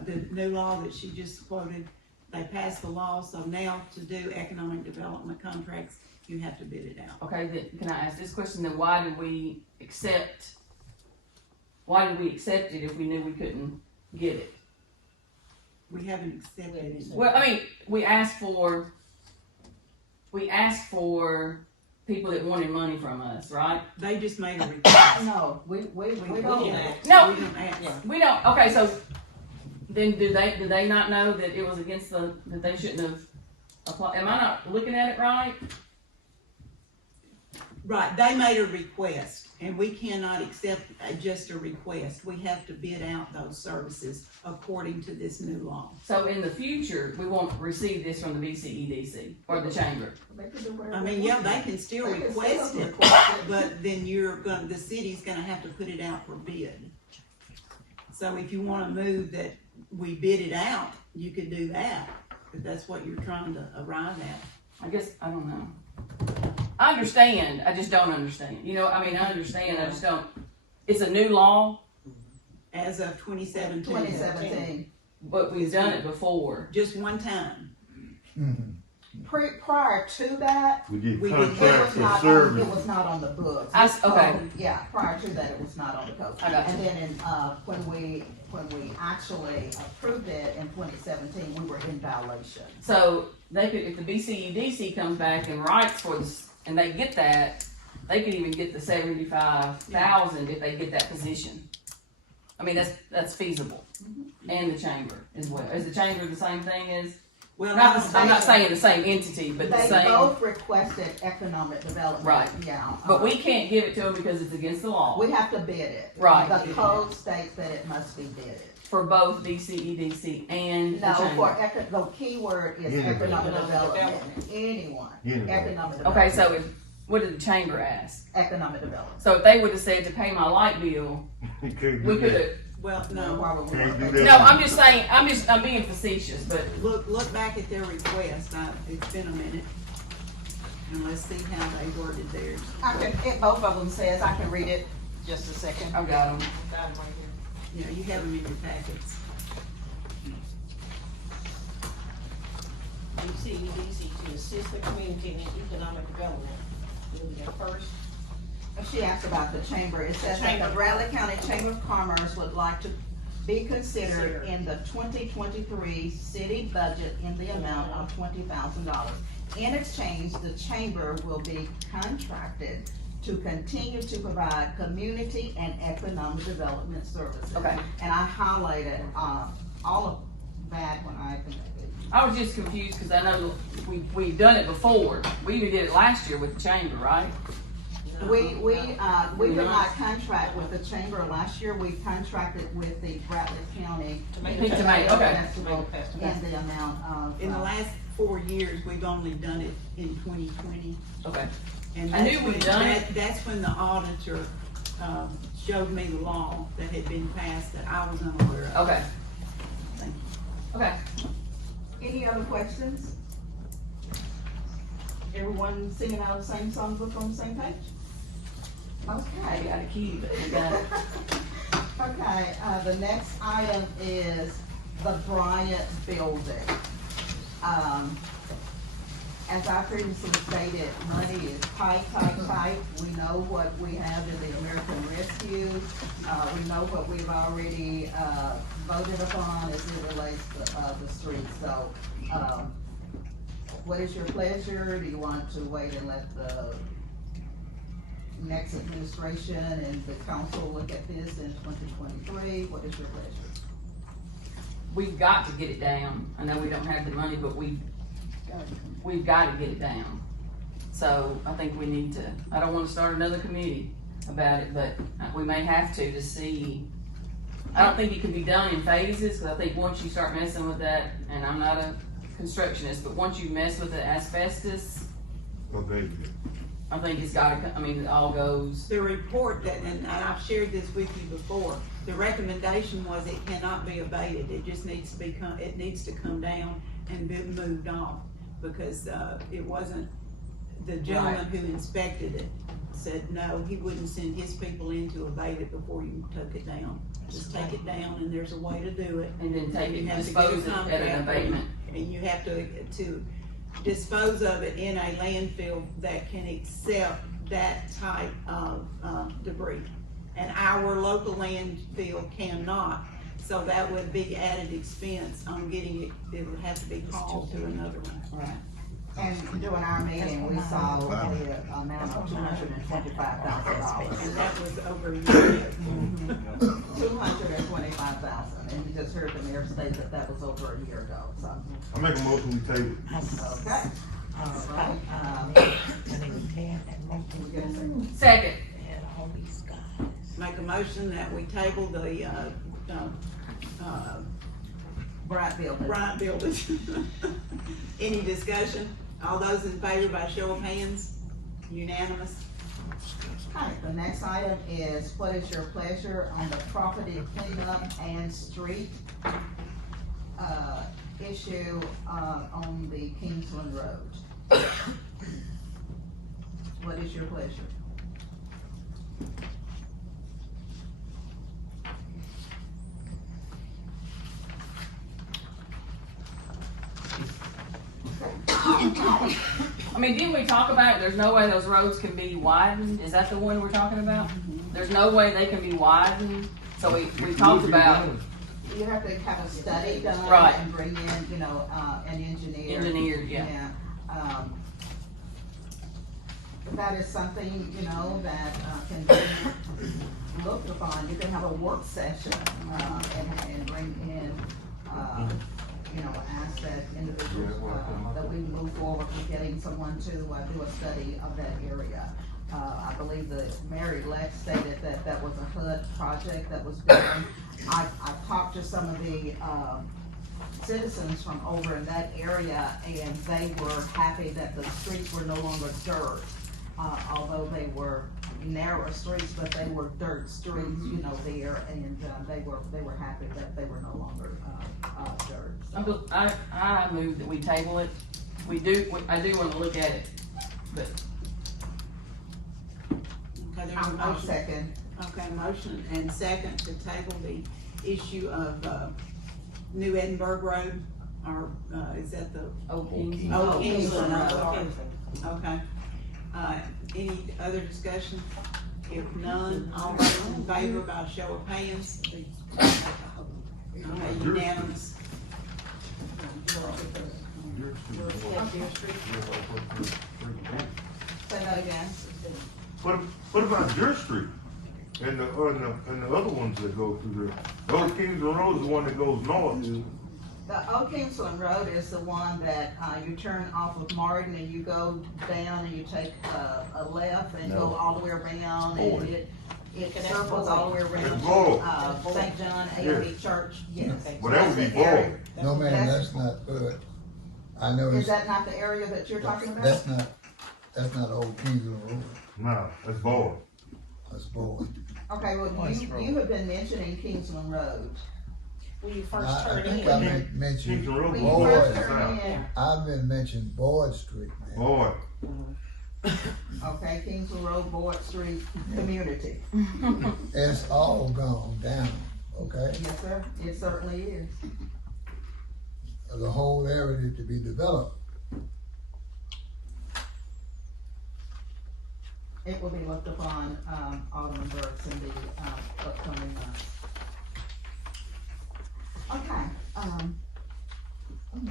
the new law that she just quoted, they passed the law, so now to do economic development contracts, you have to bid it out. Okay, then, can I ask this question, then why did we accept it if we knew we couldn't get it? We haven't accepted it. Well, I mean, we asked for people that wanted money from us, right? They just made a request. No, we We don't. ask. No. We don't ask. We don't, okay, so then do they not know that it was against that they shouldn't have applied? Am I not looking at it right? Right, they made a request, and we cannot accept just a request. We have to bid out those services according to this new law. So in the future, we won't receive this from the BCEDC or the chamber. They can do whatever I mean, they yeah, want. they can still They can request still it, request it. but then the city's gonna have to put it out for bid. So if you wanna move that we bid it out, you could do that, if that's what you're trying to arrive at. I guess, I don't know. I understand, I just don't understand. You know, I mean, I understand, I just don't. It's a new law, As of 2017. 2017. but we've done it before. Just one time. Prior to that, We did We did it contracts was for not on, service. it was not on the books. Okay. Yeah, prior to that, it was not on the code. I got you. And then in, when we actually approved it in 2017, we were in violation. So they could, if the BCEDC comes back and writes for this, and they get that, they could even get the 75,000 if they get that position. I mean, that's feasible. And the chamber as well. Is the chamber the same thing as Well, I'm not saying the same entity, but the They same, both requested economic development. Right. Yeah. but we can't give it to them because it's against the law. We have to bid it. Right. The code states that it must be bidded. For both BCEDC and the No, chamber. the key word is Anybody. economic development. Anyone, Anybody. economic development. Okay, so what did the chamber ask? Economic development. So if they would have said to pay my light bill, You can't we do could that. have, Well, No, no, why would we Can't want do that? that. no, I'm just saying, I'm being facetious, but look back at their request, it's been a minute. And let's see how they worded theirs. I can, both of them says, I can read it, just a second. I've got them. You know, you have them in your packets. BCEDC to assist the community in economic development. Will be their first. She asked about the chamber. It says that Chamber. the Bradley County Chamber of Commerce would like to be considered in the 2023 city budget in the amount of $20,000. In exchange, the chamber will be contracted to continue to provide community and economic development services. Okay. And I highlighted, all of that when I was just confused because I know we've done it before. We even did it last year with the chamber, right? We did not contract with the chamber last year, we contracted with the Bradley County. Tomato okay. Festival in the amount of. In the last 4 years, we've only done it in 2020. Okay. And I knew that's we'd when- done it. That's when the auditor, showed me the law that had been passed that I was unaware of. Okay. Thank you. Okay. Any other questions? Everyone singing out the same songbook on the same page? I Okay. got a key, but we got it. Okay, the next item is the Bryant Building. As I previously stated, money is tight. We know what we have in the American Rescue. We know what we've already, voted upon as it relates to, the streets. So, what is your pleasure? Do you want to wait and let the next administration and the council look at this in 2023? What is your pleasure? We've got to get it down. I know we don't have the money, but we've got to get it down. So I think we need to, I don't want to start another committee about it, but we may have to see. I don't think it can be done in phases, because I think once you start messing with that, and I'm not a constructionist, but once you mess with the asbestos, Okay. I think it's gotta, it all goes. The report that, and I've shared this with you before, the recommendation was it cannot be abated, it just needs to be, it needs to come down and be moved off, because, it wasn't, the gentleman who inspected it said, no, he wouldn't send his people in to abate it before you took it down. Just take it down, and there's a way to do it. And then take You it, have to get a dispose it at an contract, abatement. And you have to dispose of it in a landfill that can accept that type of, debris. And our local landfill cannot, so that would be added expense on getting it, it would have to be hauled to another one. Right. And during our meeting, we saw the amount of $225,000. And that was over a year ago. $225,000, and you just heard the mayor state that that was over a year ago, so. I make a motion we table. Okay. All right, Second. Make a motion that we table the, Bryant Building. Bryant Building. Any discussion? All those in favor by show of hands? Unanimous? Okay, the next item is, what is your pleasure on the property cleanup and street, issue, on the Kingsland Road? What is your pleasure? Didn't we talk about it? There's no way those roads can be widened. Is that the one we're talking about? There's no way they can be widened. So we talked about You have to have a study done. Right. And bring in, an engineer. engineered, yeah. That is something, that, can be looked upon. You can have a work session, and bring in, ask that individual, that we move forward with getting someone to, do a study of that area. I believe the Mary Lex stated that that was a HUD project that was done. I've talked to some of the, citizens from over in that area, and they were happy that the streets were no longer dirt. Although they were narrow streets, but they were dirt streets, there, and, they were happy that they were no longer, dirt. So. I move that we table it. I do wanna look at it, but Okay, there's a I'll motion. second. Okay, motion and second to table the issue of, New Edinburgh Road, or, is that the? Old Kingsland. Oh, Kingsland Road, Oh, sorry. Okay. Any other discussion? If none, all those in favor by show of hands? Okay, unanimous. Say that again. What about your street? And the other ones that go through there? Old Kingsland Road is the one that goes north. The Old Kingsland Road is the one that, you turn off of Martin and you go down and you take a left and go all the way around, and it circles all the way around It's Boyd. to, St. John AME Church, yes. Well, that would be That's the area. Boyd. No, man, that's not good. I know Is it's, that not the area that you're talking about? that's not Old Kingsland Road, Nah, that's Boyd. that's Boyd. Okay, well, you have been mentioning Kingsland Road. When you first I turn think in. I mentioned Kingsland Road When goes you Boyd. first north and turn south. in, I've been mentioning Boyd Street, man. Boyd. okay, Kingsland Road, Boyd Street, community. It's all gone down, okay? Yes, sir, it certainly is. The whole area need to be developed. It will be looked upon, Alderman Burks in the, upcoming months. Okay, I'm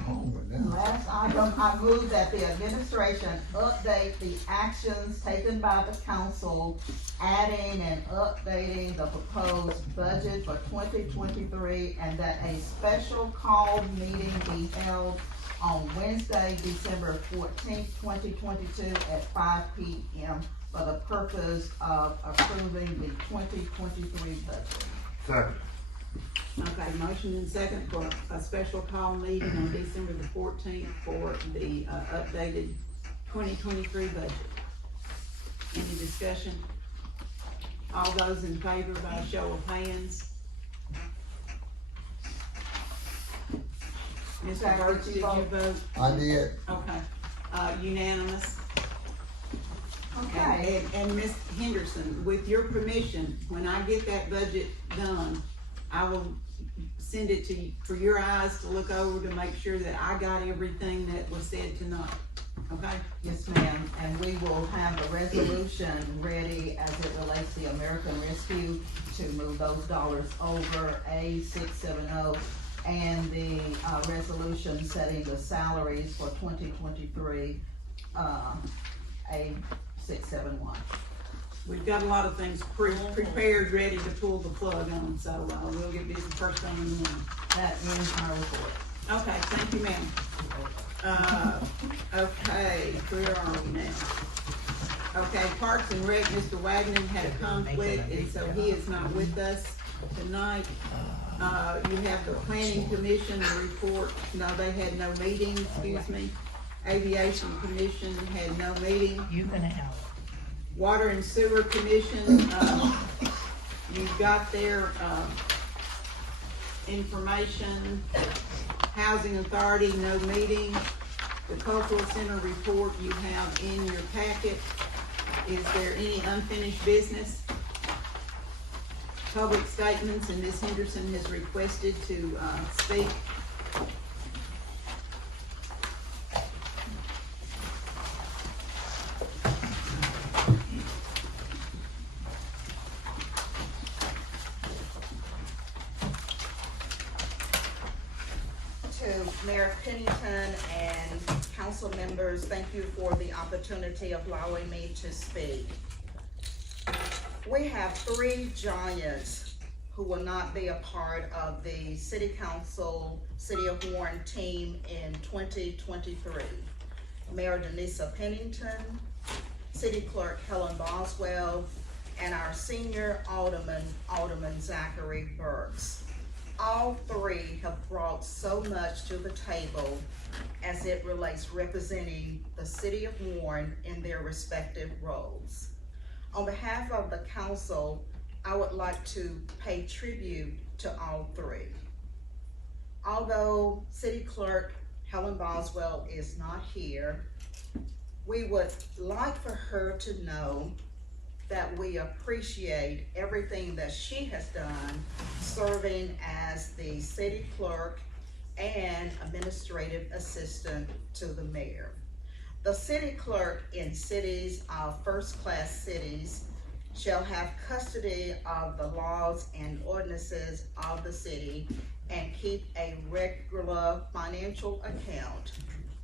hungry now. last item, I move that the administration update the actions taken by the council, adding and updating the proposed budget for 2023, and that a special call meeting be held on Wednesday, December 14th, 2022 at 5 p.m. for the purpose of approving the 2023 budget. Second. Okay, motion and second for a special call meeting on December the 14th for the, updated 2023 budget. Any discussion? All those in favor by a show of hands? Mr. Burks, did you vote? I did. Okay, unanimous. Okay. And Ms. Henderson, with your permission, when I get that budget done, I will send it to you for your eyes to look over to make sure that I got everything that was said tonight, okay? Yes, ma'am, and we will have the resolution ready as it relates to the American Rescue to move those dollars over, A670, and the, resolution setting the salaries for 2023, A671. We've got a lot of things prepared, ready to pull the plug on, so, we'll get busy first thing in the morning. That ends my report. Okay, thank you, ma'am. Okay, where are we now? Okay, Parks and Rec, Mr. Wagner had a conflict, and so he is not with us tonight. You have the Planning Commission report, no, they had no meeting, excuse me. Aviation Commission had no meeting. You're gonna have. Water and Sewer Commission, you've got their, information. Housing Authority, no meeting. The Cultural Center report you have in your packet. Is there any unfinished business? Public statements, and Ms. Henderson has requested to, speak. To Mayor Pennington and council members, thank you for the opportunity of allowing me to speak. We have three giants who will not be a part of the City Council, City of Warren team in 2023. Mayor Denisa Pennington, City Clerk Helen Boswell, and our senior Alderman Zachary Burks. All three have brought so much to the table as it relates representing the City of Warren in their respective roles. On behalf of the council, I would like to pay tribute to all three. Although City Clerk Helen Boswell is not here, we would like for her to know that we appreciate everything that she has done serving as the city clerk and administrative assistant to the mayor. The city clerk in cities of first-class cities shall have custody of the laws and ordinances of the city and keep a regular financial account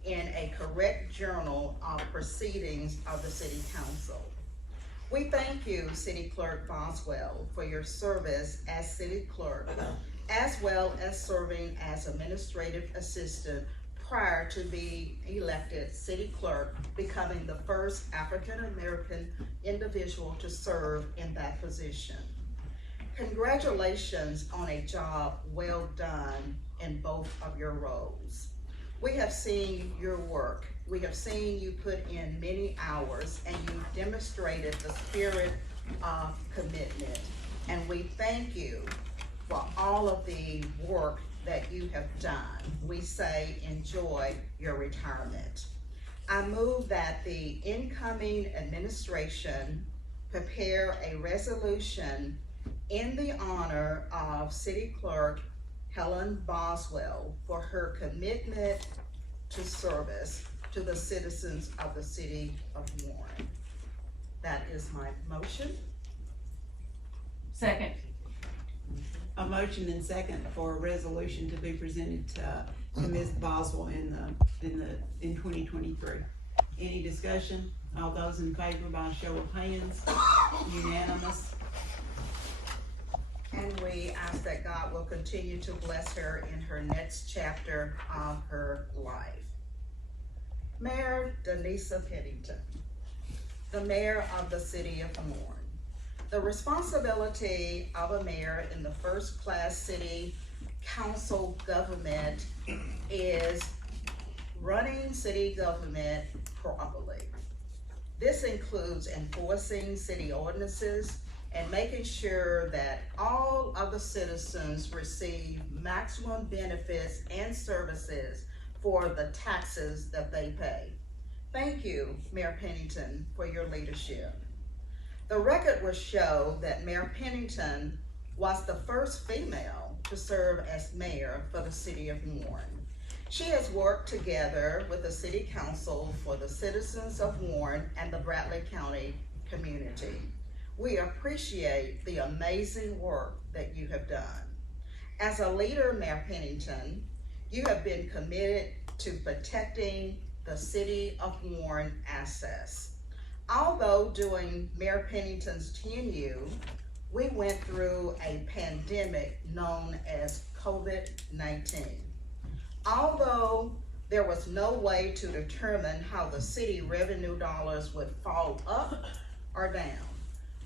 in a correct journal of proceedings of the city council. We thank you, City Clerk Boswell, for your service as city clerk, as well as serving as administrative assistant prior to being elected city clerk, becoming the first African-American individual to serve in that position. Congratulations on a job well done in both of your roles. We have seen your work. We have seen you put in many hours, and you demonstrated the spirit of commitment. And we thank you for all of the work that you have done. We say enjoy your retirement. I move that the incoming administration prepare a resolution in the honor of City Clerk Helen Boswell for her commitment to service to the citizens of the City of Warren. That is my motion. Second. A motion and second for a resolution to be presented to Ms. Boswell in 2023. Any discussion? All those in favor by show of hands? Unanimous. And we ask that God will continue to bless her in her next chapter of her life. Mayor Denisa Pennington, the mayor of the City of Warren. The responsibility of a mayor in the first-class city council government is running city government properly. This includes enforcing city ordinances and making sure that all of the citizens receive maximum benefits and services for the taxes that they pay. Thank you, Mayor Pennington, for your leadership. The record will show that Mayor Pennington was the first female to serve as mayor for the City of Warren. She has worked together with the City Council for the citizens of Warren and the Bradley County community. We appreciate the amazing work that you have done. As a leader, Mayor Pennington, you have been committed to protecting the City of Warren assets. Although during Mayor Pennington's tenure, we went through a pandemic known as COVID-19. Although there was no way to determine how the city revenue dollars would fall up or down,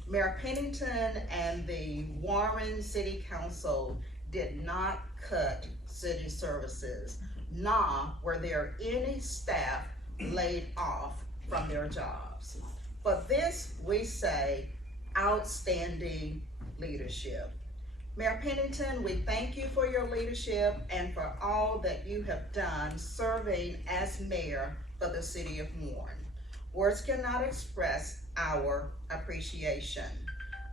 Mayor Pennington and the Warren City Council did not cut city services, nor were there any staff laid off from their jobs. For this, we say outstanding leadership. Mayor Pennington, we thank you for your leadership and for all that you have done serving as mayor for the City of Warren. Words cannot express our appreciation.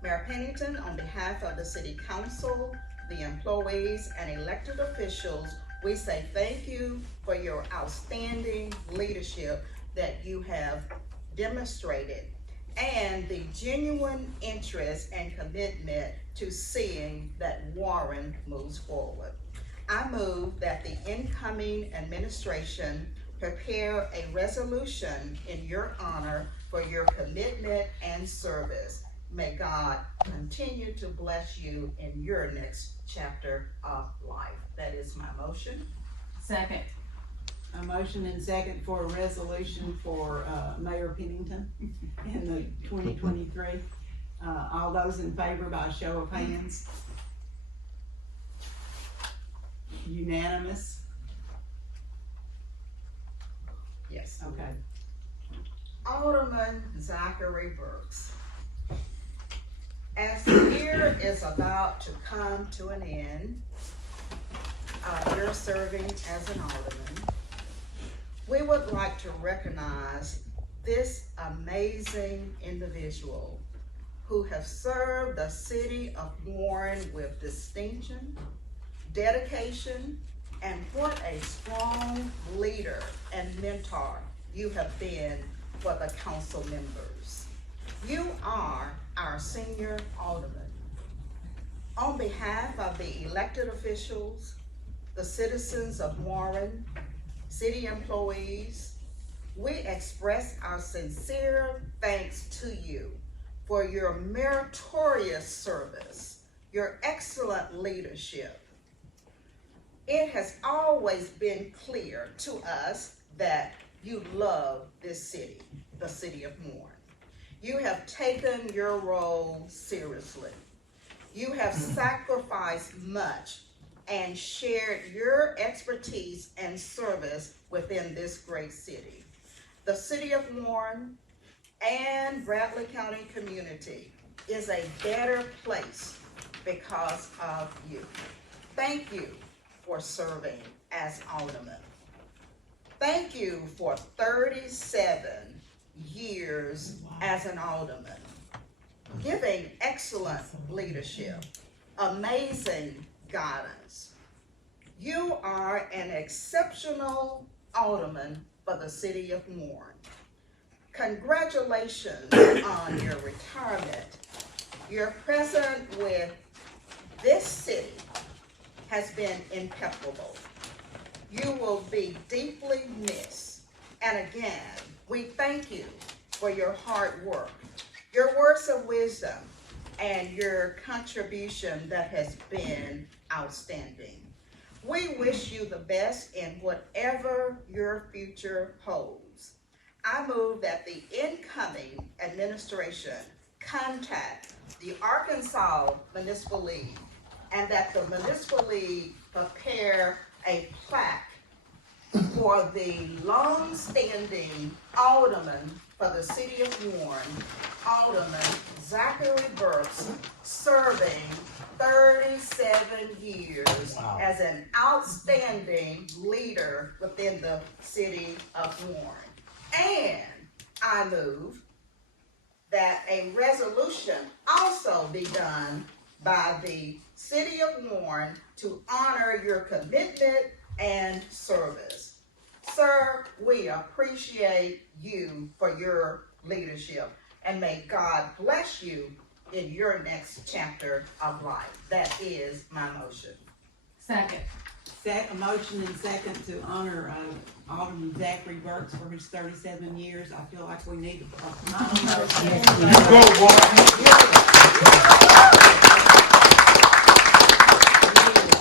Mayor Pennington, on behalf of the City Council, the employees, and elected officials, we say thank you for your outstanding leadership that you have demonstrated and the genuine interest and commitment to seeing that Warren moves forward. I move that the incoming administration prepare a resolution in your honor for your commitment and service. may God continue to bless you in your next chapter of life. That is my motion. Second. A motion and second for a resolution for, Mayor Pennington in the 2023. All those in favor by show of hands? Unanimous? Yes. Okay. Alderman Zachary Burks. As the year is about to come to an end, you're serving as an alderman. We would like to recognize this amazing individual who has served the city of Warren with distinction, dedication, and what a strong leader and mentor you have been for the council members. You are our senior alderman. On behalf of the elected officials, the citizens of Warren, city employees, we express our sincere thanks to you for your meritorious service, your excellent leadership. It has always been clear to us that you love this city, the city of Warren. You have taken your role seriously. You have sacrificed much and shared your expertise and service within this great city. The city of Warren and Bradley County community is a better place because of you. Thank you for serving as alderman. Thank you for 37 years as an alderman, giving excellent leadership, amazing guidance. You are an exceptional alderman for the city of Warren. Congratulations on your retirement. Your presence with this city has been impeccable. You will be deeply missed. And again, we thank you for your hard work, your words of wisdom, and your contribution that has been outstanding. We wish you the best in whatever your future holds. I move that the incoming administration contact the Arkansas Municipal League and that the Municipal League prepare a plaque for the long-standing alderman for the city of Warren, Alderman Zachary Burks, serving 37 years as an outstanding leader within the city of Warren. And I move that a resolution also be done by the city of Warren to honor your commitment and service. Sir, we appreciate you for your leadership, and may God bless you in your next chapter of life. That is my motion. Second. A motion and second to honor Alderman Zachary Burks for his 37 years. I feel like we need a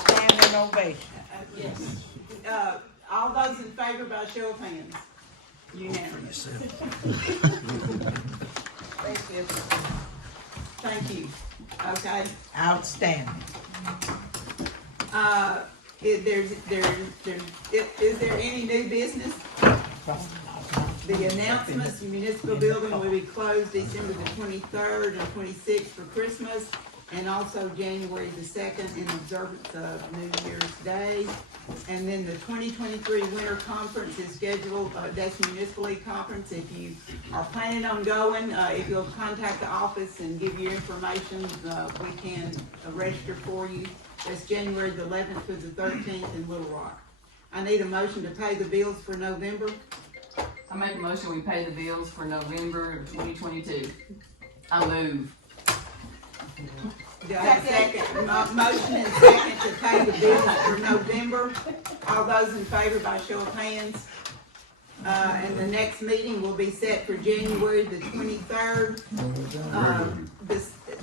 Standing ovation. Yes. All those in favor by show of hands? Unanimous. Thank you. Thank you. Okay. Outstanding. Is there any new business? The announcements, the municipal building will be closed December the 23rd and 26th for Christmas, and also January the 2nd in observance of New Year's Day. And then the 2023 Winter Conference is scheduled, that's Municipal League Conference. If you are planning on going, if you'll contact the office and give your information, we can register for you. That's January the 11th through the 13th in Little Rock. I need a motion to pay the bills for November. I make a motion, we pay the bills for November of 2022. I move. Do I have a second? Motion and second to pay the bills for November. All those in favor by show of hands? And the next meeting will be set for January the 23rd.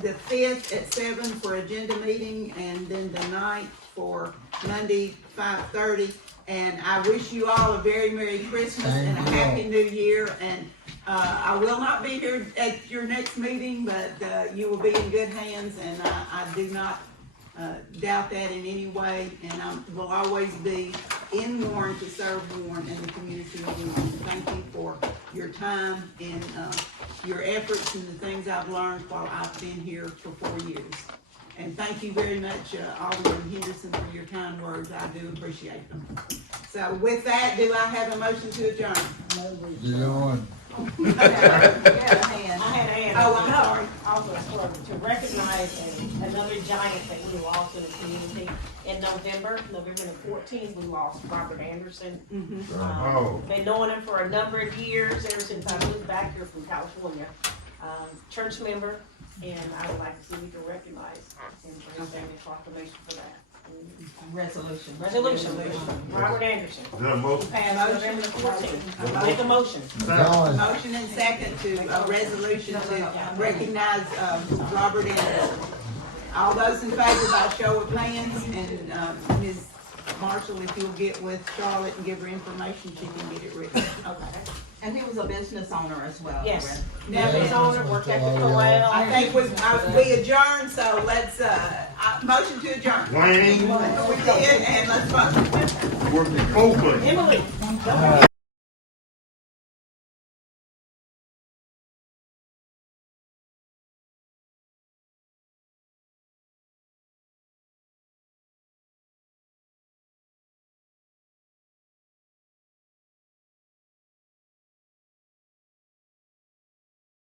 The 5th at 7 for agenda meeting, and then the 9th for Monday, 5:30. And I wish you all a very Merry Christmas and a Happy New Year. And I will not be here at your next meeting, but you will be in good hands, and I do not doubt that in any way. And I will always be in Warren to serve Warren and the community of Warren. Thank you for your time and your efforts and the things I've learned while I've been here for 4 years. And thank you very much, Alderman Henderson, for your kind words. I do appreciate them. So with that, do I have a motion to adjourn? John. I had a hand. Oh, I'm sorry. Also, to recognize another giant that we lost in the community. In November the 14th, we lost Robert Anderson. Oh. Been knowing him for a number of years, ever since I moved back here from California. Church member, and I would like to see we can recognize and bring a proclamation for that. Resolution. Robert Anderson. Is that a motion? Passed November the 14th. Make a motion. John. Motion and second to a resolution to recognize Robert Anderson. All those in favor by show of hands, and Ms. Marshall, if you'll get with Charlotte and give her information, she can get it written. Okay. And he was a business owner as well. Yes. Business owner, worked at the corral. I think we adjourned, so let's, motion to adjourn. Wayne, We did, and let's vote. working both ways. Emily, don't